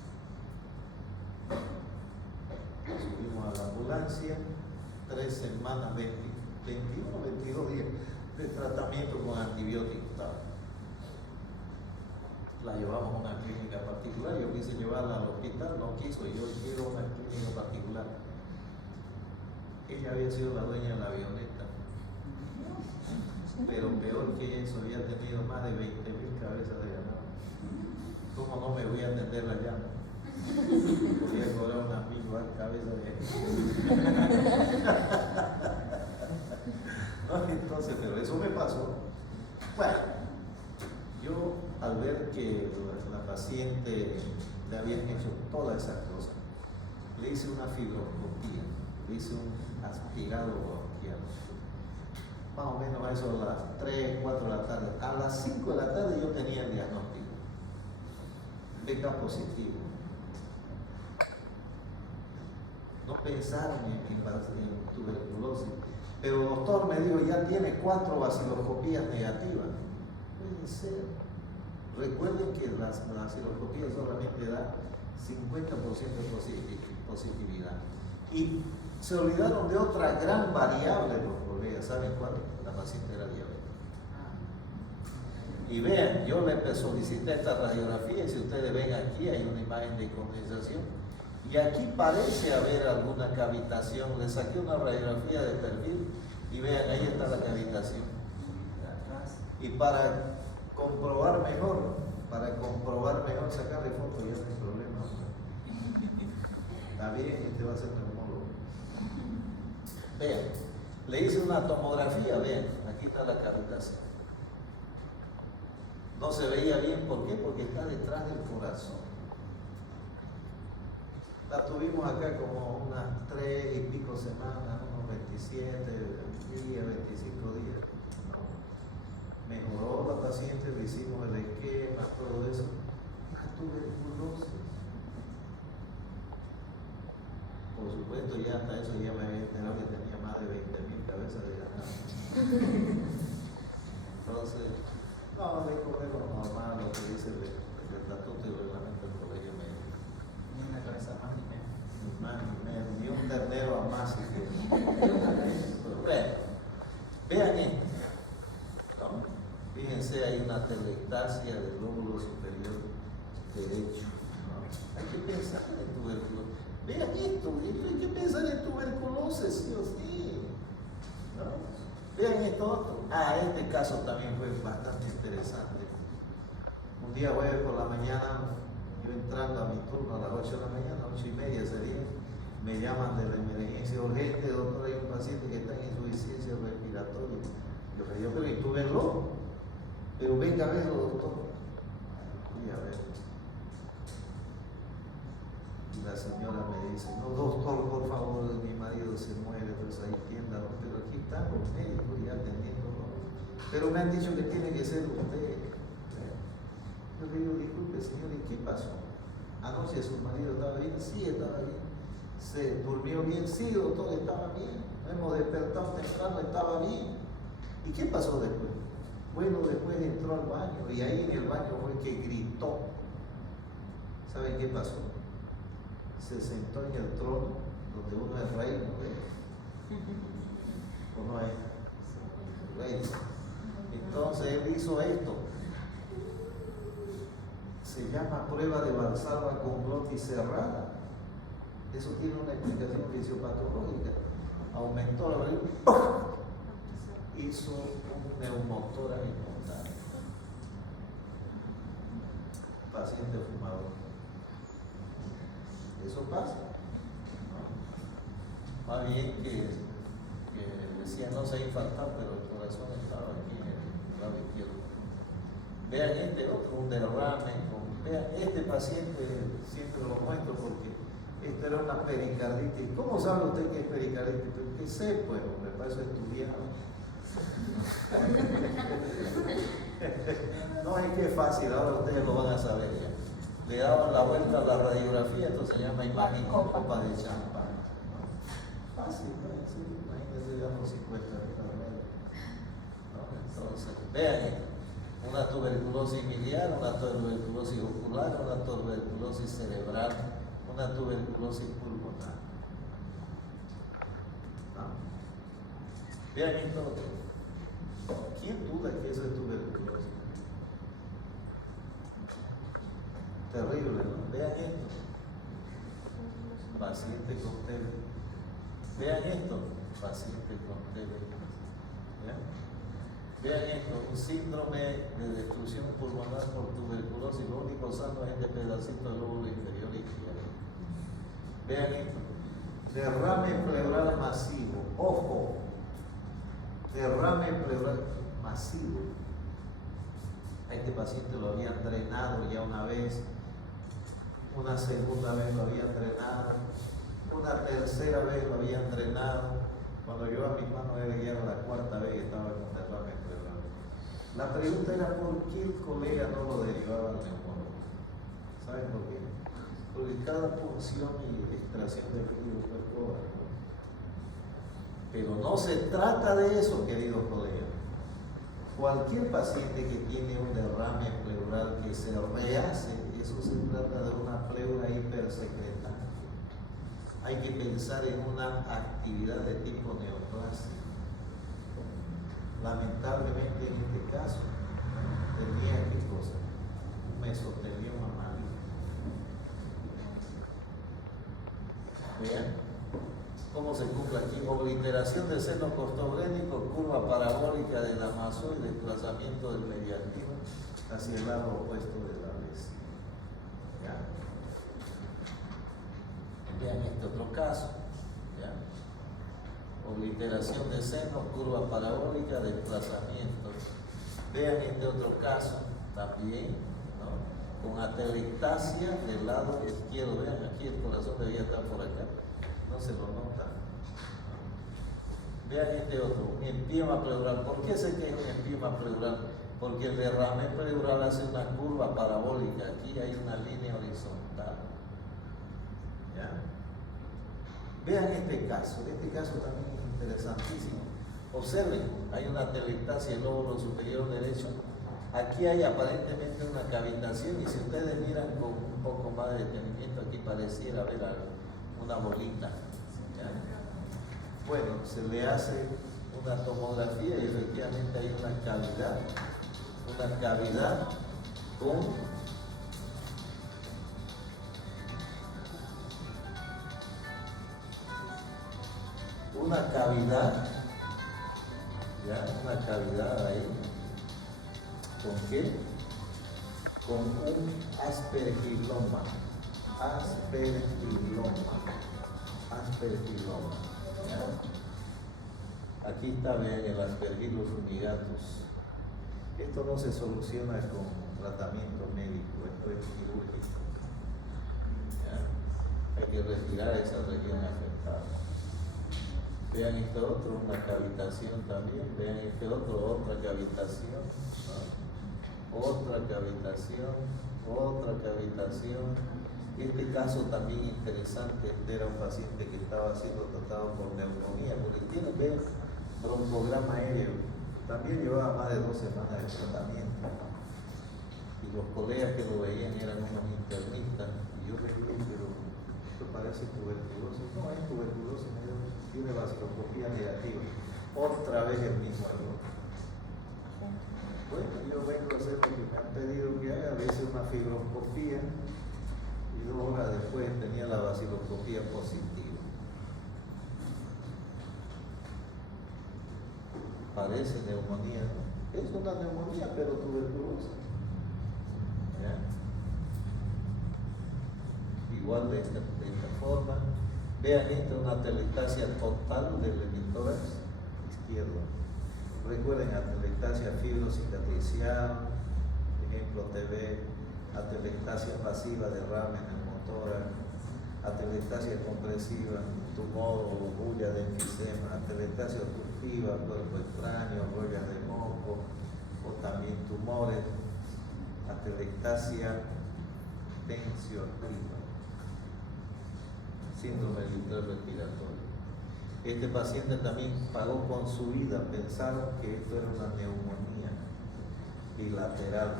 Subimos a la ambulancia, 3 semanas, 21, 22 días de tratamiento con antibióticos. La llevamos a una clínica particular, yo quise llevarla al hospital, no quiso, yo quiero una clínica particular. Ella había sido la dueña de la avioneta, pero peor que eso, había tenido más de 20.000 cabezas de ganado. ¿Cómo no me voy a atender la llama? Podía cobrar unas 1.000 cabezas de no, entonces, pero eso me pasó. Bueno, yo al ver que la paciente le habían hecho todas esas cosas, le hice una fibroscopía, le hice un aspirado bronquial. Más o menos a eso a las 3, 4 de la tarde. A las 5 de la tarde yo tenía el diagnóstico. Beca positivo. No pensaron en tuberculosis. Pero el doctor me dijo, ya tiene 4 baciloscopías negativas. Puede ser. Recuerden que la baciloscopía solamente da 50% de positividad. Y se olvidaron de otra gran variable, los colegas. ¿Saben cuál? La paciente era diabética. Y vean, yo le solicité esta radiografía y si ustedes ven aquí hay una imagen de condensación. Y aquí parece haber alguna cavitación. Le saqué una radiografía de perfil y vean, ahí está la cavitación. Y para comprobar mejor, sacarle foto, ya no hay problema. Está bien, este va a ser neumólogo. Vean, le hice una tomografía, vean, aquí está la cavitación. No se veía bien, ¿por qué? Porque está detrás del corazón. La tuvimos acá como unas 3 y pico semanas, unos 27 días, 25 días. Mejoró la paciente, le hicimos el esquema, todo eso. La tuberculosis. Por supuesto, ya hasta eso ya me había enterado que tenía más de 20.000 cabezas de ganado. Entonces, no, de comer lo normal, lo que dice el estatuto y el reglamento del colegio médico. Ni una cabeza más ni menos. Ni más ni menos, ni un ternero a más si quieren. Bueno, vean esto. ¿No? Fíjense, hay una telectasia del lóbulo superior derecho. ¿No? Hay que pensar en tuberculosis. Vean esto, hay que pensar en tuberculosis, sí o sí. ¿No? Vean esto otro. Este caso también fue bastante interesante. Un día jueves por la mañana, yo entrando a mi turno a las 8 de la mañana, 8:30 sería, me llaman de la emergencia urgente, doctor, hay un paciente que está en insuficiencia respiratoria. Yo le digo, pero ¿y tú verlo? Pero venga a verlo, doctor. Y a ver. Y la señora me dice, no, doctor, por favor, mi marido se muere, pues ahí tienda, pero aquí están los médicos ya atendiéndolo. Pero me han dicho que tiene que ser usted. Yo le digo, disculpe, señor, ¿y qué pasó? Anoche su marido estaba bien, sí, estaba bien. Se durmió bien, sí, doctor, estaba bien. Hemos despertado temprano, estaba bien. ¿Y qué pasó después? Bueno, después entró al baño y ahí en el baño fue que gritó. ¿Saben qué pasó? Se sentó en el trono donde uno es rey, ¿no ve? ¿O no es? Radio. Entonces él hizo esto. Se llama prueba de Valsalva con glotis cerrada. Eso tiene una explicación fisiopatológica. Aumentó la presión, hizo un neumotórax espontáneo. Paciente fumador. Eso pasa. Más bien que decía no se ha infartado, pero el corazón estaba aquí en el lado izquierdo. Vean este otro, un derrame. Vean, este paciente siempre lo muestro porque esto era una pericarditis. ¿Cómo sabe usted que es pericarditis? Pues que sé, pues, hombre, para eso he estudiado. No, es que es fácil, ahora ustedes lo van a saber ya. Le daban la vuelta a la radiografía, entonces se llama imagen con copa de champán. Fácil, ¿no? Sí, imagínense, digamos 50 ¿no? Entonces, vean esto. Una tuberculosis miliar, una tuberculosis ocular, una tuberculosis cerebral, una tuberculosis pulmonar. ¿No? Vean esto otro. ¿Quién duda que eso es tuberculosis? Terrible, ¿no? Vean esto. Paciente con TB. Vean esto. Paciente con TB. ¿Vean? Vean esto, un síndrome de destrucción pulmonar por tuberculosis, lo único sano es este pedacito del lóbulo inferior izquierdo. Vean esto, derrame pleural masivo, ojo, derrame pleural masivo. A este paciente lo habían drenado ya una vez, una segunda vez lo habían drenado, una tercera vez lo habían drenado. Cuando yo a mis manos era ya la cuarta vez que estaba con derrame pleural. La pregunta era por qué el colega no lo derivaba al neumólogo. ¿Saben por qué? Porque cada punción y extracción de líquido pues cobra. Pero no se trata de eso, queridos colegas. Cualquier paciente que tiene un derrame pleural que se rehace, eso se trata de una pleura hipersecretante. Hay que pensar en una actividad de tipo neoplasia. Lamentablemente en este caso tenía ¿qué cosa? Un mesotelioma maligno. Vean cómo se cumple aquí. Obliteración del seno costoglénico, curva parabólica del amazo y desplazamiento del mediastino hacia el lado opuesto de la lesión. ¿Ya? Vean este otro caso. ¿Ya? Obliteración de seno, curva parabólica, desplazamiento. Vean este otro caso también, ¿no? Con atelectasia del lado izquierdo. Vean aquí el corazón debía estar por acá, no se lo nota. Vean este otro, un empiema pleural. ¿Por qué sé que es un empiema pleural? Porque el derrame pleural hace una curva parabólica. Aquí hay una línea horizontal. ¿Ya? Vean este caso también es interesantísimo. Observen, hay una atelectasia del lóbulo superior derecho. Aquí hay aparentemente una cavitación y si ustedes miran con un poco más de detenimiento, aquí pareciera haber una bolita. ¿Ya? Bueno, se le hace una tomografía y efectivamente hay una cavidad con una cavidad ahí. ¿Con qué? Con un aspergiloma. ¿Ya? Aquí está, vean, el aspergillus fumigatus. Esto no se soluciona con tratamiento médico, esto es quirúrgico. ¿Ya? Hay que retirar esa región afectada. Vean este otro, una cavitación también. Vean este otro, otra cavitación. ¿No? Otra cavitación. Este caso también interesante, este era un paciente que estaba siendo tratado por neumonía, porque tiene, vean, broncograma aéreo. También llevaba más de 2 semanas de tratamiento. Y los colegas que lo veían eran unos internistas. Y yo le dije, pero esto parece tuberculosis. No es tuberculosis, tiene vasculoscopía negativa. Otra vez el mismo error. Bueno, yo vengo a hacer lo que me han pedido que haga, le hice una fibroscopía y 2 horas después tenía la baciloscopía positiva. Parece neumonía, ¿no? Es una neumonía, pero tuberculosa. ¿Ya? Igual de esta forma. Vean, esta es una atelectasia total del hemitórax izquierdo. Recuerden, atelectasia fibrocicatricial, ejemplo TV, atelectasia pasiva, derrame en el motórax, atelectasia compresiva, tumor o bulla de enfisema, atelectasia obstructiva, cuerpo extraño, rollas de moco, o también tumores, atelectasia tensioactiva, síndrome del respiratorio. Este paciente también pagó con su vida, pensaron que esto era una neumonía bilateral.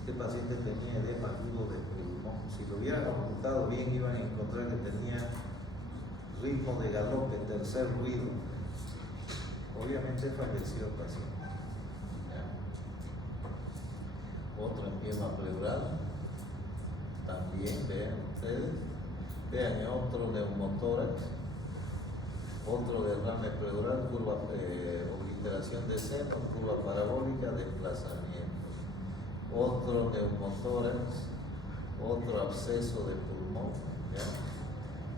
Este paciente tenía edema agudo de pulmón. Si lo hubieran ocultado bien, iban a encontrar que tenía ritmo de galope, tercer ruido. Obviamente falleció el paciente. ¿Ya? Otro empiema pleural. También, vean ustedes. Vean, otro neumotórax. Otro derrame pleural, curva, obliteración de seno, curva parabólica, desplazamiento. Otro neumotórax, otro absceso de pulmón. ¿Ya?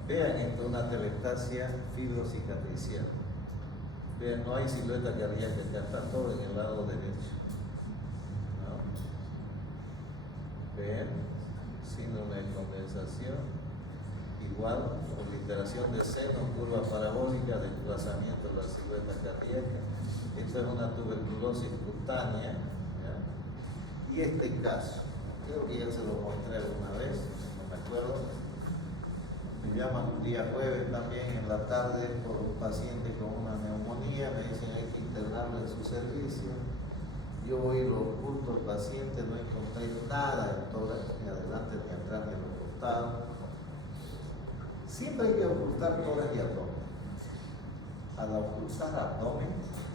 Vean esto, una atelectasia fibrocicatricial. Vean, no hay silueta cardíaca, ya está todo en el lado derecho. ¿No? Vean, síndrome de condensación. Igual, obliteración de seno, curva parabólica, desplazamiento de la silueta cardíaca. Esto es una tuberculosis cutánea. ¿Ya? Y este caso, creo que ya se lo mostré alguna vez, no me acuerdo. Me llaman un día jueves también en la tarde por un paciente con una neumonía, me dicen hay que internarlo en su servicio. Yo voy y lo oculto al paciente, no encontré nada en tórax, ni adelante, ni atrás, ni en los costados. Siempre hay que ocultar tórax y abdomen. Al ocultar abdomen,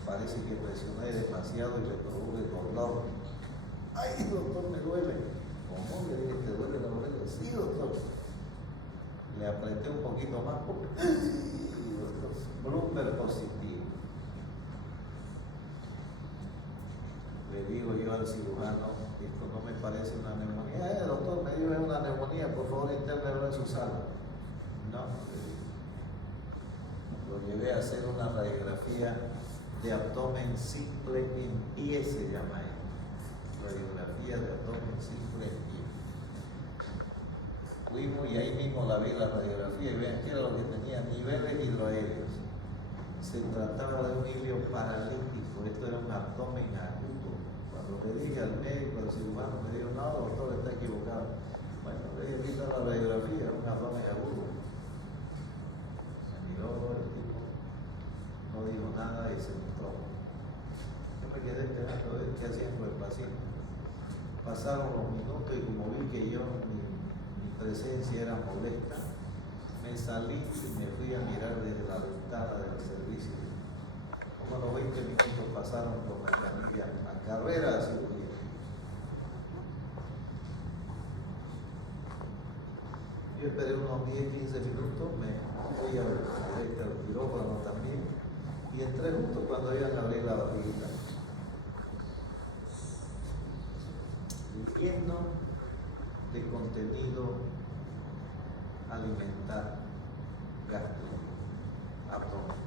parece que presioné demasiado y le produce dolor. ¡Ay, doctor, me duele! ¿Cómo le dije, te duele la oreja? Sí, doctor. Le apreté un poquito más porque Bloomberg positivo. Le digo yo al cirujano, esto no me parece una neumonía. Doctor, me dijo es una neumonía, por favor intérnelo en su sala. No, lo llevé a hacer una radiografía de abdomen simple en pie, se llama esto. Radiografía de abdomen simple en pie. Fuimos y ahí mismo la vi la radiografía y vean que era lo que tenía, niveles hidroaéreos. Se trataba de un hilio paralítico, esto era un abdomen agudo. Cuando le dije al médico, al cirujano, me dijo, no, doctor, está equivocado. Bueno, le dije, viste la radiografía, un abdomen agudo. Me miró el tipo, no dijo nada y se mostró. Yo me quedé esperando a ver qué hacían con el paciente. Pasaron los minutos y como vi que yo, mi presencia era molesta, me salí y me fui a mirar desde la ventana del servicio. Como los 20 minutos pasaron con la camilla a carrera de cirugía. Yo esperé unos 10-15 minutos, me fui al quirófano también y entré justo cuando iban a abrir la barriguita. Lleno de contenido alimentar gástrico, abdomen.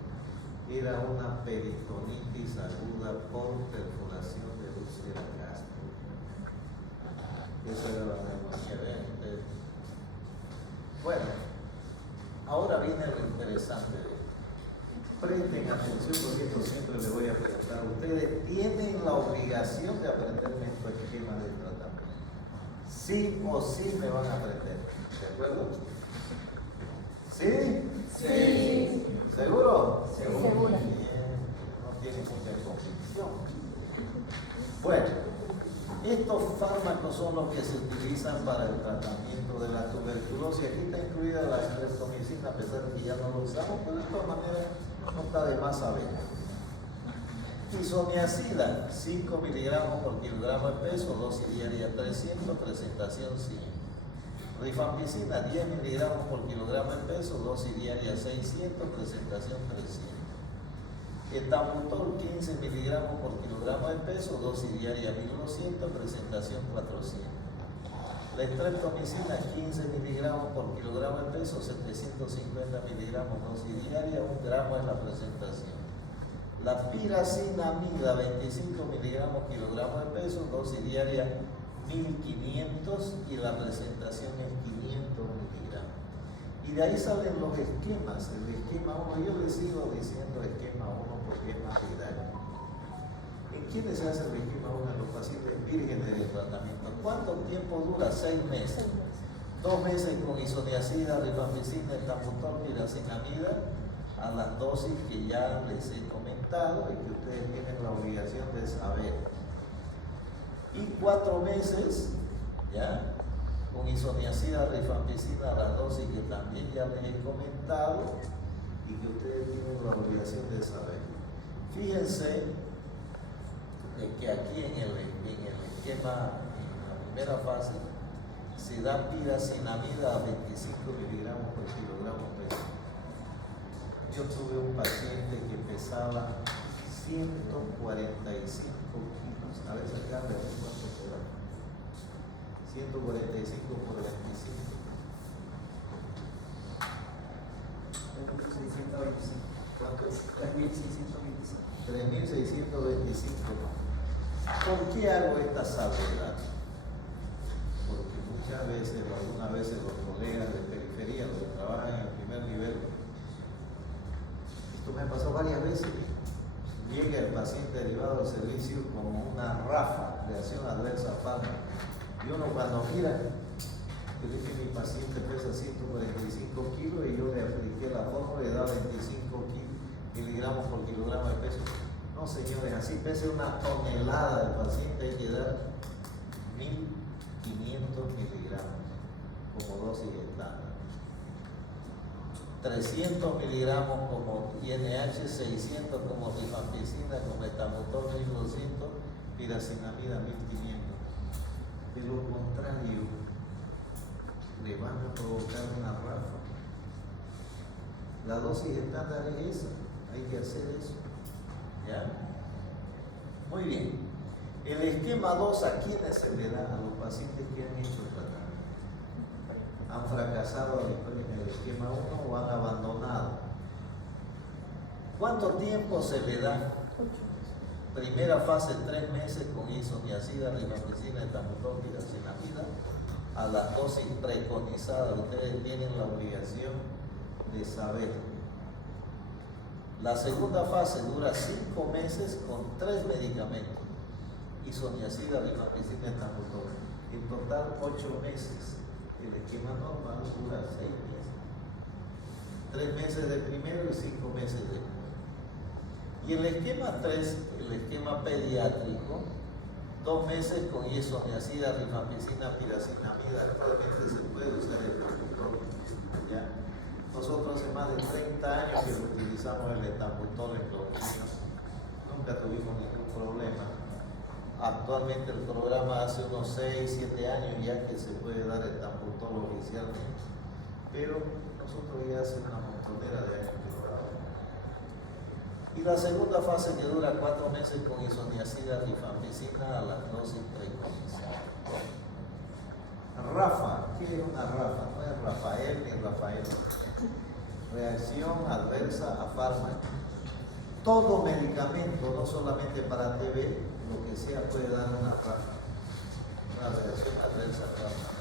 Era una peritonitis aguda por perforación de úlcera gástrica. Esa era la neumonía, vean ustedes. Bueno, ahora viene lo interesante de esto. Presten atención porque esto siempre les voy a preguntar. Ustedes tienen la obligación de aprenderme estos esquemas de tratamiento. Sí o sí me van a aprender. ¿De acuerdo? ¿Sí? Sí. ¿Seguro? Seguro. Bien, no tiene mucha convicción. Bueno, estos fármacos son los que se utilizan para el tratamiento de la tuberculosis. Aquí está incluida la streptomicina, a pesar de que ya no lo usamos, pero de todas maneras no está de más saber. Isoniazida, 5 miligramos por kilogramo de peso, dosis diaria 300, presentación 100. Rifampicina, 10 miligramos por kilogramo de peso, dosis diaria 600, presentación 300. Etambutol, 15 miligramos por kilogramo de peso, dosis diaria 1200, presentación 400. La streptomicina, 15 miligramos por kilogramo de peso, 750 miligramos dosis diaria, 1 gramo es la presentación. La piracinamida, 25 miligramos kilogramo de peso, dosis diaria 1500 y la presentación es 500 miligramos. Y de ahí salen los esquemas. El esquema 1, yo les sigo diciendo esquema 1 porque es más didáctico. ¿En quiénes se hace el esquema 1? En los pacientes vírgenes de tratamiento. ¿Cuánto tiempo dura? 6 meses. 2 meses con isoniazida, rifampicina, etambutol, piracinamida, a las dosis que ya les he comentado y que ustedes tienen la obligación de saber. Y 4 meses, ¿ya? Con isoniazida, rifampicina, a las dosis que también ya les he comentado y que ustedes tienen la obligación de saber. Fíjense de que aquí en el esquema, en la primera fase, se da piracinamida a 25 miligramos por kilogramo de peso. Yo tuve un paciente que pesaba 145 kilos. A ver, sacarle a ver cuánto será. 145 por 25. 3.625. ¿Cuánto es? 3.625. 3.625. ¿Por qué hago esta salvedad? Porque muchas veces, o algunas veces, los colegas de periferia, los que trabajan en el primer nivel, esto me pasó varias veces, llega el paciente derivado del servicio como una rafa, reacción adversa a fármaco. Y uno cuando mira, yo dije mi paciente pesa 145 kilos y yo le apliqué la fórmula y da 25 miligramos por kilogramo de peso. No, señores, así pese una tonelada del paciente, hay que dar 1500 miligramos como dosis estándar. 300 miligramos como INH, 600 como rifampicina, como etambutol 1200, piracinamida 1500. De lo contrario, le van a provocar una ráfaga. La dosis estándar es esa, hay que hacer eso. ¿Ya? Muy bien. El esquema 2, ¿a quiénes se le da? A los pacientes que han hecho el tratamiento. ¿Han fracasado en el esquema 1 o han abandonado? ¿Cuánto tiempo se le da? Primera fase, 3 meses con isoniazida, rifampicina, etambutol, piracinamida, a las dosis preconizadas. Ustedes tienen la obligación de saber. La segunda fase dura 5 meses con 3 medicamentos, isoniazida, rifampicina, etambutol. En total 8 meses. El esquema normal dura 6 meses. 3 meses de primero y 5 meses de después. Y el esquema 3, el esquema pediátrico, 2 meses con isoniazida, rifampicina, piracinamida. Actualmente se puede usar el etambutol. ¿Ya? Nosotros hace más de 30 años que utilizamos el etambutol en los niños. Nunca tuvimos ningún problema. Actualmente el programa hace unos 6, 7 años ya que se puede dar el etambutol oficialmente. Pero nosotros ya hace una montonera de años que lo damos. Y la segunda fase que dura 4 meses con isoniazida, rifampicina a las dosis preconizadas. Rafa, ¿qué es una Rafa? No es Rafael ni Rafael. Reacción adversa a fármaco. Todo medicamento, no solamente para TB, lo que sea puede dar una Rafa. Una reacción adversa a fármaco.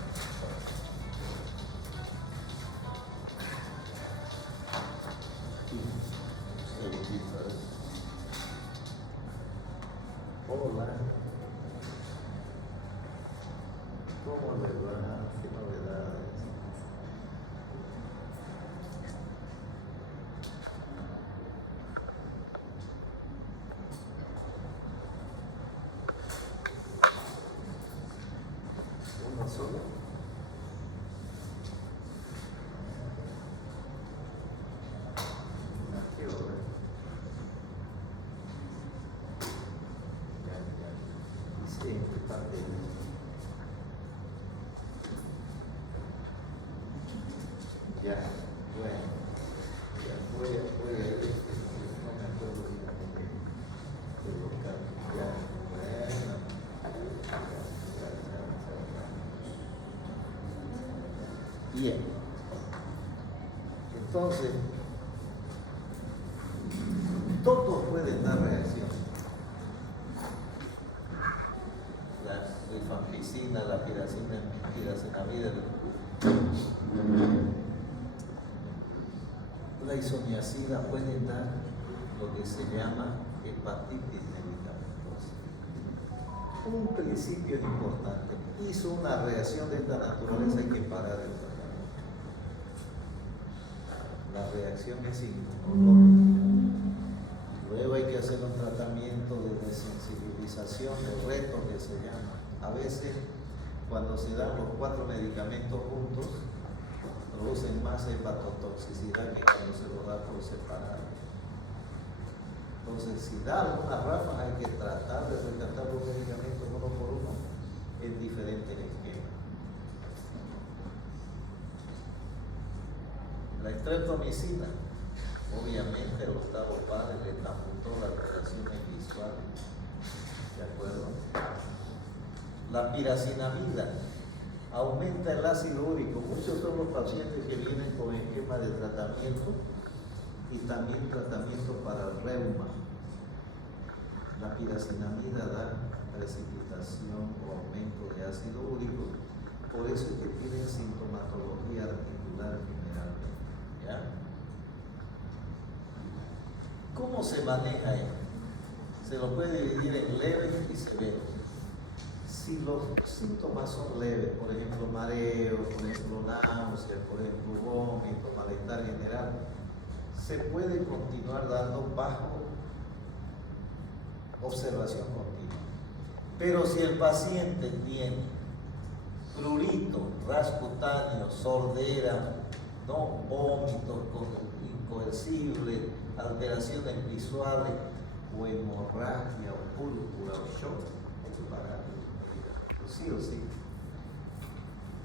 Hola. ¿Cómo le va? ¿Qué novedades? ¿Uno solo? ¿A qué hora? Ya, bueno. Ya, voy a ir, no me acuerdo bien de los cambios. Ya, bueno. Bien. Entonces, todos pueden dar reacción. La rifampicina, la piracenamida, la isoniazida pueden dar lo que se llama hepatitis medicamentosa. Un principio importante: hizo una reacción de esta naturaleza, hay que parar el tratamiento. La reacción es inmunológica. Luego hay que hacer un tratamiento de desensibilización, de reto que se llama. A veces, cuando se dan los 4 medicamentos juntos, producen más hepatotoxicidad que cuando se los da por separado. Entonces, si da alguna ráfaga, hay que tratar de rescatar los medicamentos uno por uno en diferentes esquemas. La streptomicina, obviamente, el octavo padre le apuntó las alteraciones visuales. ¿De acuerdo? La piracinamida aumenta el ácido úrico. Muchos son los pacientes que vienen con esquema de tratamiento y también tratamiento para el reuma. La piracinamida da precipitación o aumento de ácido úrico, por eso es que tienen sintomatología articular generalmente. ¿Ya? ¿Cómo se maneja esto? Se lo puede dividir en leves y severos. Si los síntomas son leves, por ejemplo mareo, por ejemplo náuseas, por ejemplo vómito, malestar general, se puede continuar dando bajo observación continua. Pero si el paciente tiene prurito, ras cutáneo, sordera, ¿no? Vómitos incoercibles, alteraciones visuales o hemorragia o púrpura o shock, hay que parar. Sí o sí.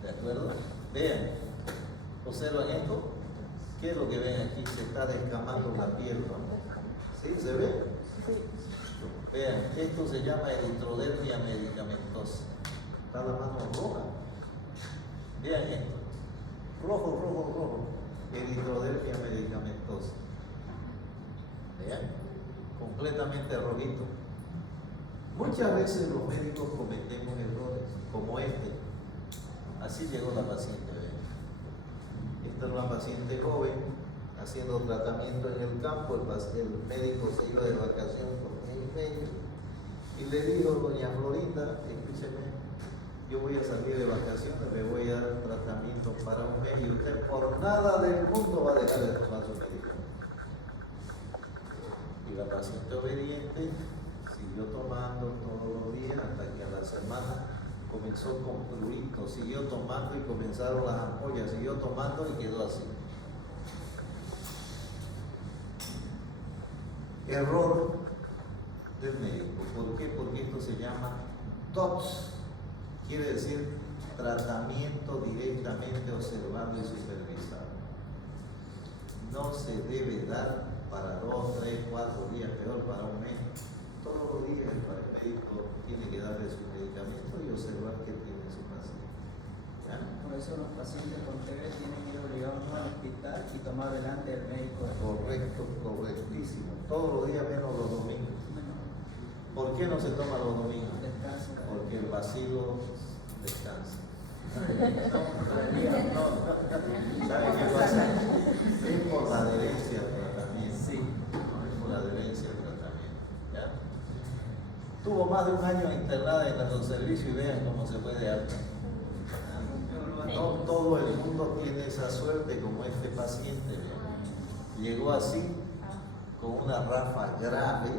¿De acuerdo? Vean, observan esto. ¿Qué es lo que ven aquí? Se está descamando la piel, ¿no? ¿Sí? ¿Se ve? Sí. Vean, esto se llama eritrodermia medicamentosa. Está la mano roja. Vean esto. Rojo, rojo, rojo. Eritrodermia medicamentosa. Vean, completamente rojito. Muchas veces los médicos cometemos errores, como este. Así llegó la paciente, ¿ven? Esta es una paciente joven, haciendo tratamiento en el campo. El médico se iba de vacaciones por mes y medio y le dijo: doña Florinda, escúcheme, yo voy a salir de vacaciones, le voy a dar tratamiento para un mes y usted por nada del mundo va a dejar de tomar su medicamento. Y la paciente obediente siguió tomando todos los días hasta que a la semana comenzó con prurito, siguió tomando y comenzaron las ampollas, siguió tomando y quedó así. Error del médico. ¿Por qué? Porque esto se llama TOPS, quiere decir tratamiento directamente observado y supervisado. No se debe dar para 2, 3, 4 días, peor para un mes. Todos los días el médico tiene que darle su medicamento y observar qué tiene su paciente. ¿Ya? Por eso los pacientes con TB tienen que ir obligados al hospital y tomar delante del médico. Correcto, correctísimo. Todos los días menos los domingos. ¿Por qué no se toma los domingos? Descanso. Porque el vacilo descansa. ¿Sabe qué pasa? Es por la adherencia al tratamiento. Sí. Es por la adherencia al tratamiento. ¿Ya? Tuvo más de un año internada en nuestro servicio y vean cómo se fue de alta. No todo el mundo tiene esa suerte como este paciente. ¿Vean? Llegó así, con una ráfaga grave,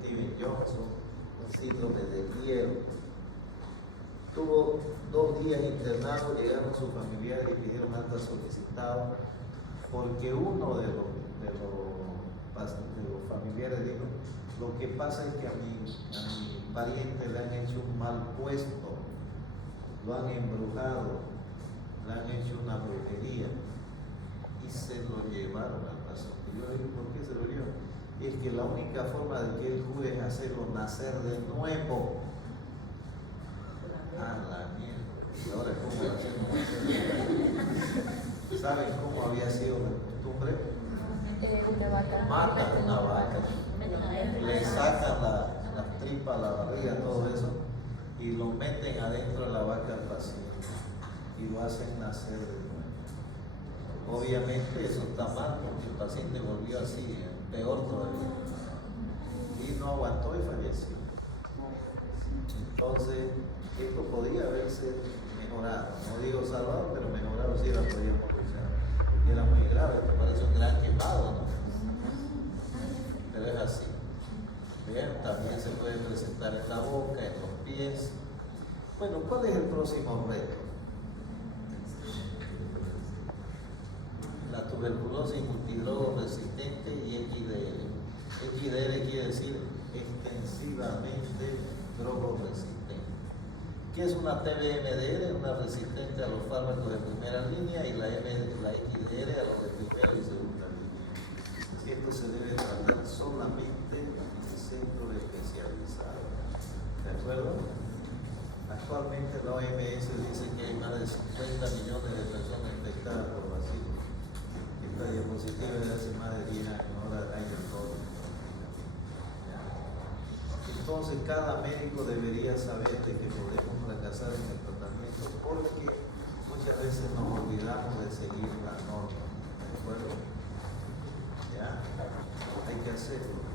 Steven Johnson, un síndrome de hielo. Tuvo 2 días internado, llegaron sus familiares y pidieron alta solicitado, porque uno de los familiares dijo: lo que pasa es que a mi pariente le han hecho un mal puesto, lo han embrujado, le han hecho una brujería. y se lo llevaron al pastor. Y yo le digo, ¿por qué se lo llevan? Y es que la única forma de que él cure es hacerlo nacer de nuevo. Ah, la mierda. Y ahora, ¿cómo lo hacemos nacer de nuevo? ¿Saben cómo había sido la costumbre? Una vaca. Matan una vaca, le sacan las tripas, la barriga, todo eso, y lo meten adentro de la vaca al paciente y lo hacen nacer de nuevo. Obviamente eso está mal porque el paciente volvió así, peor todavía, y no aguantó y falleció. Entonces, esto podía haberse mejorado, no digo salvado, pero mejorado sí la podíamos usar, porque era muy grave, esto parece un gran quemado, ¿no? Pero es así. Bien, también se puede presentar en la boca, en los pies. Bueno, ¿cuál es el próximo reto? La tuberculosis multidrogo resistente y XDR. XDR quiere decir extensivamente drogo resistente. ¿Qué es una TBMDR? Una resistente a los fármacos de primera línea, y la XDR a los de primera y segunda línea. Esto se debe tratar solamente en centros especializados. ¿De acuerdo? Actualmente la OMS dice que hay más de 50 millones de personas infectadas por bacillus. Esta diapositiva es de hace más de 10 años, ahora hay de todo. Entonces cada médico debería saber de que podemos fracasar en el tratamiento porque muchas veces nos olvidamos de seguir la norma. ¿De acuerdo? Ya, hay que hacerlo.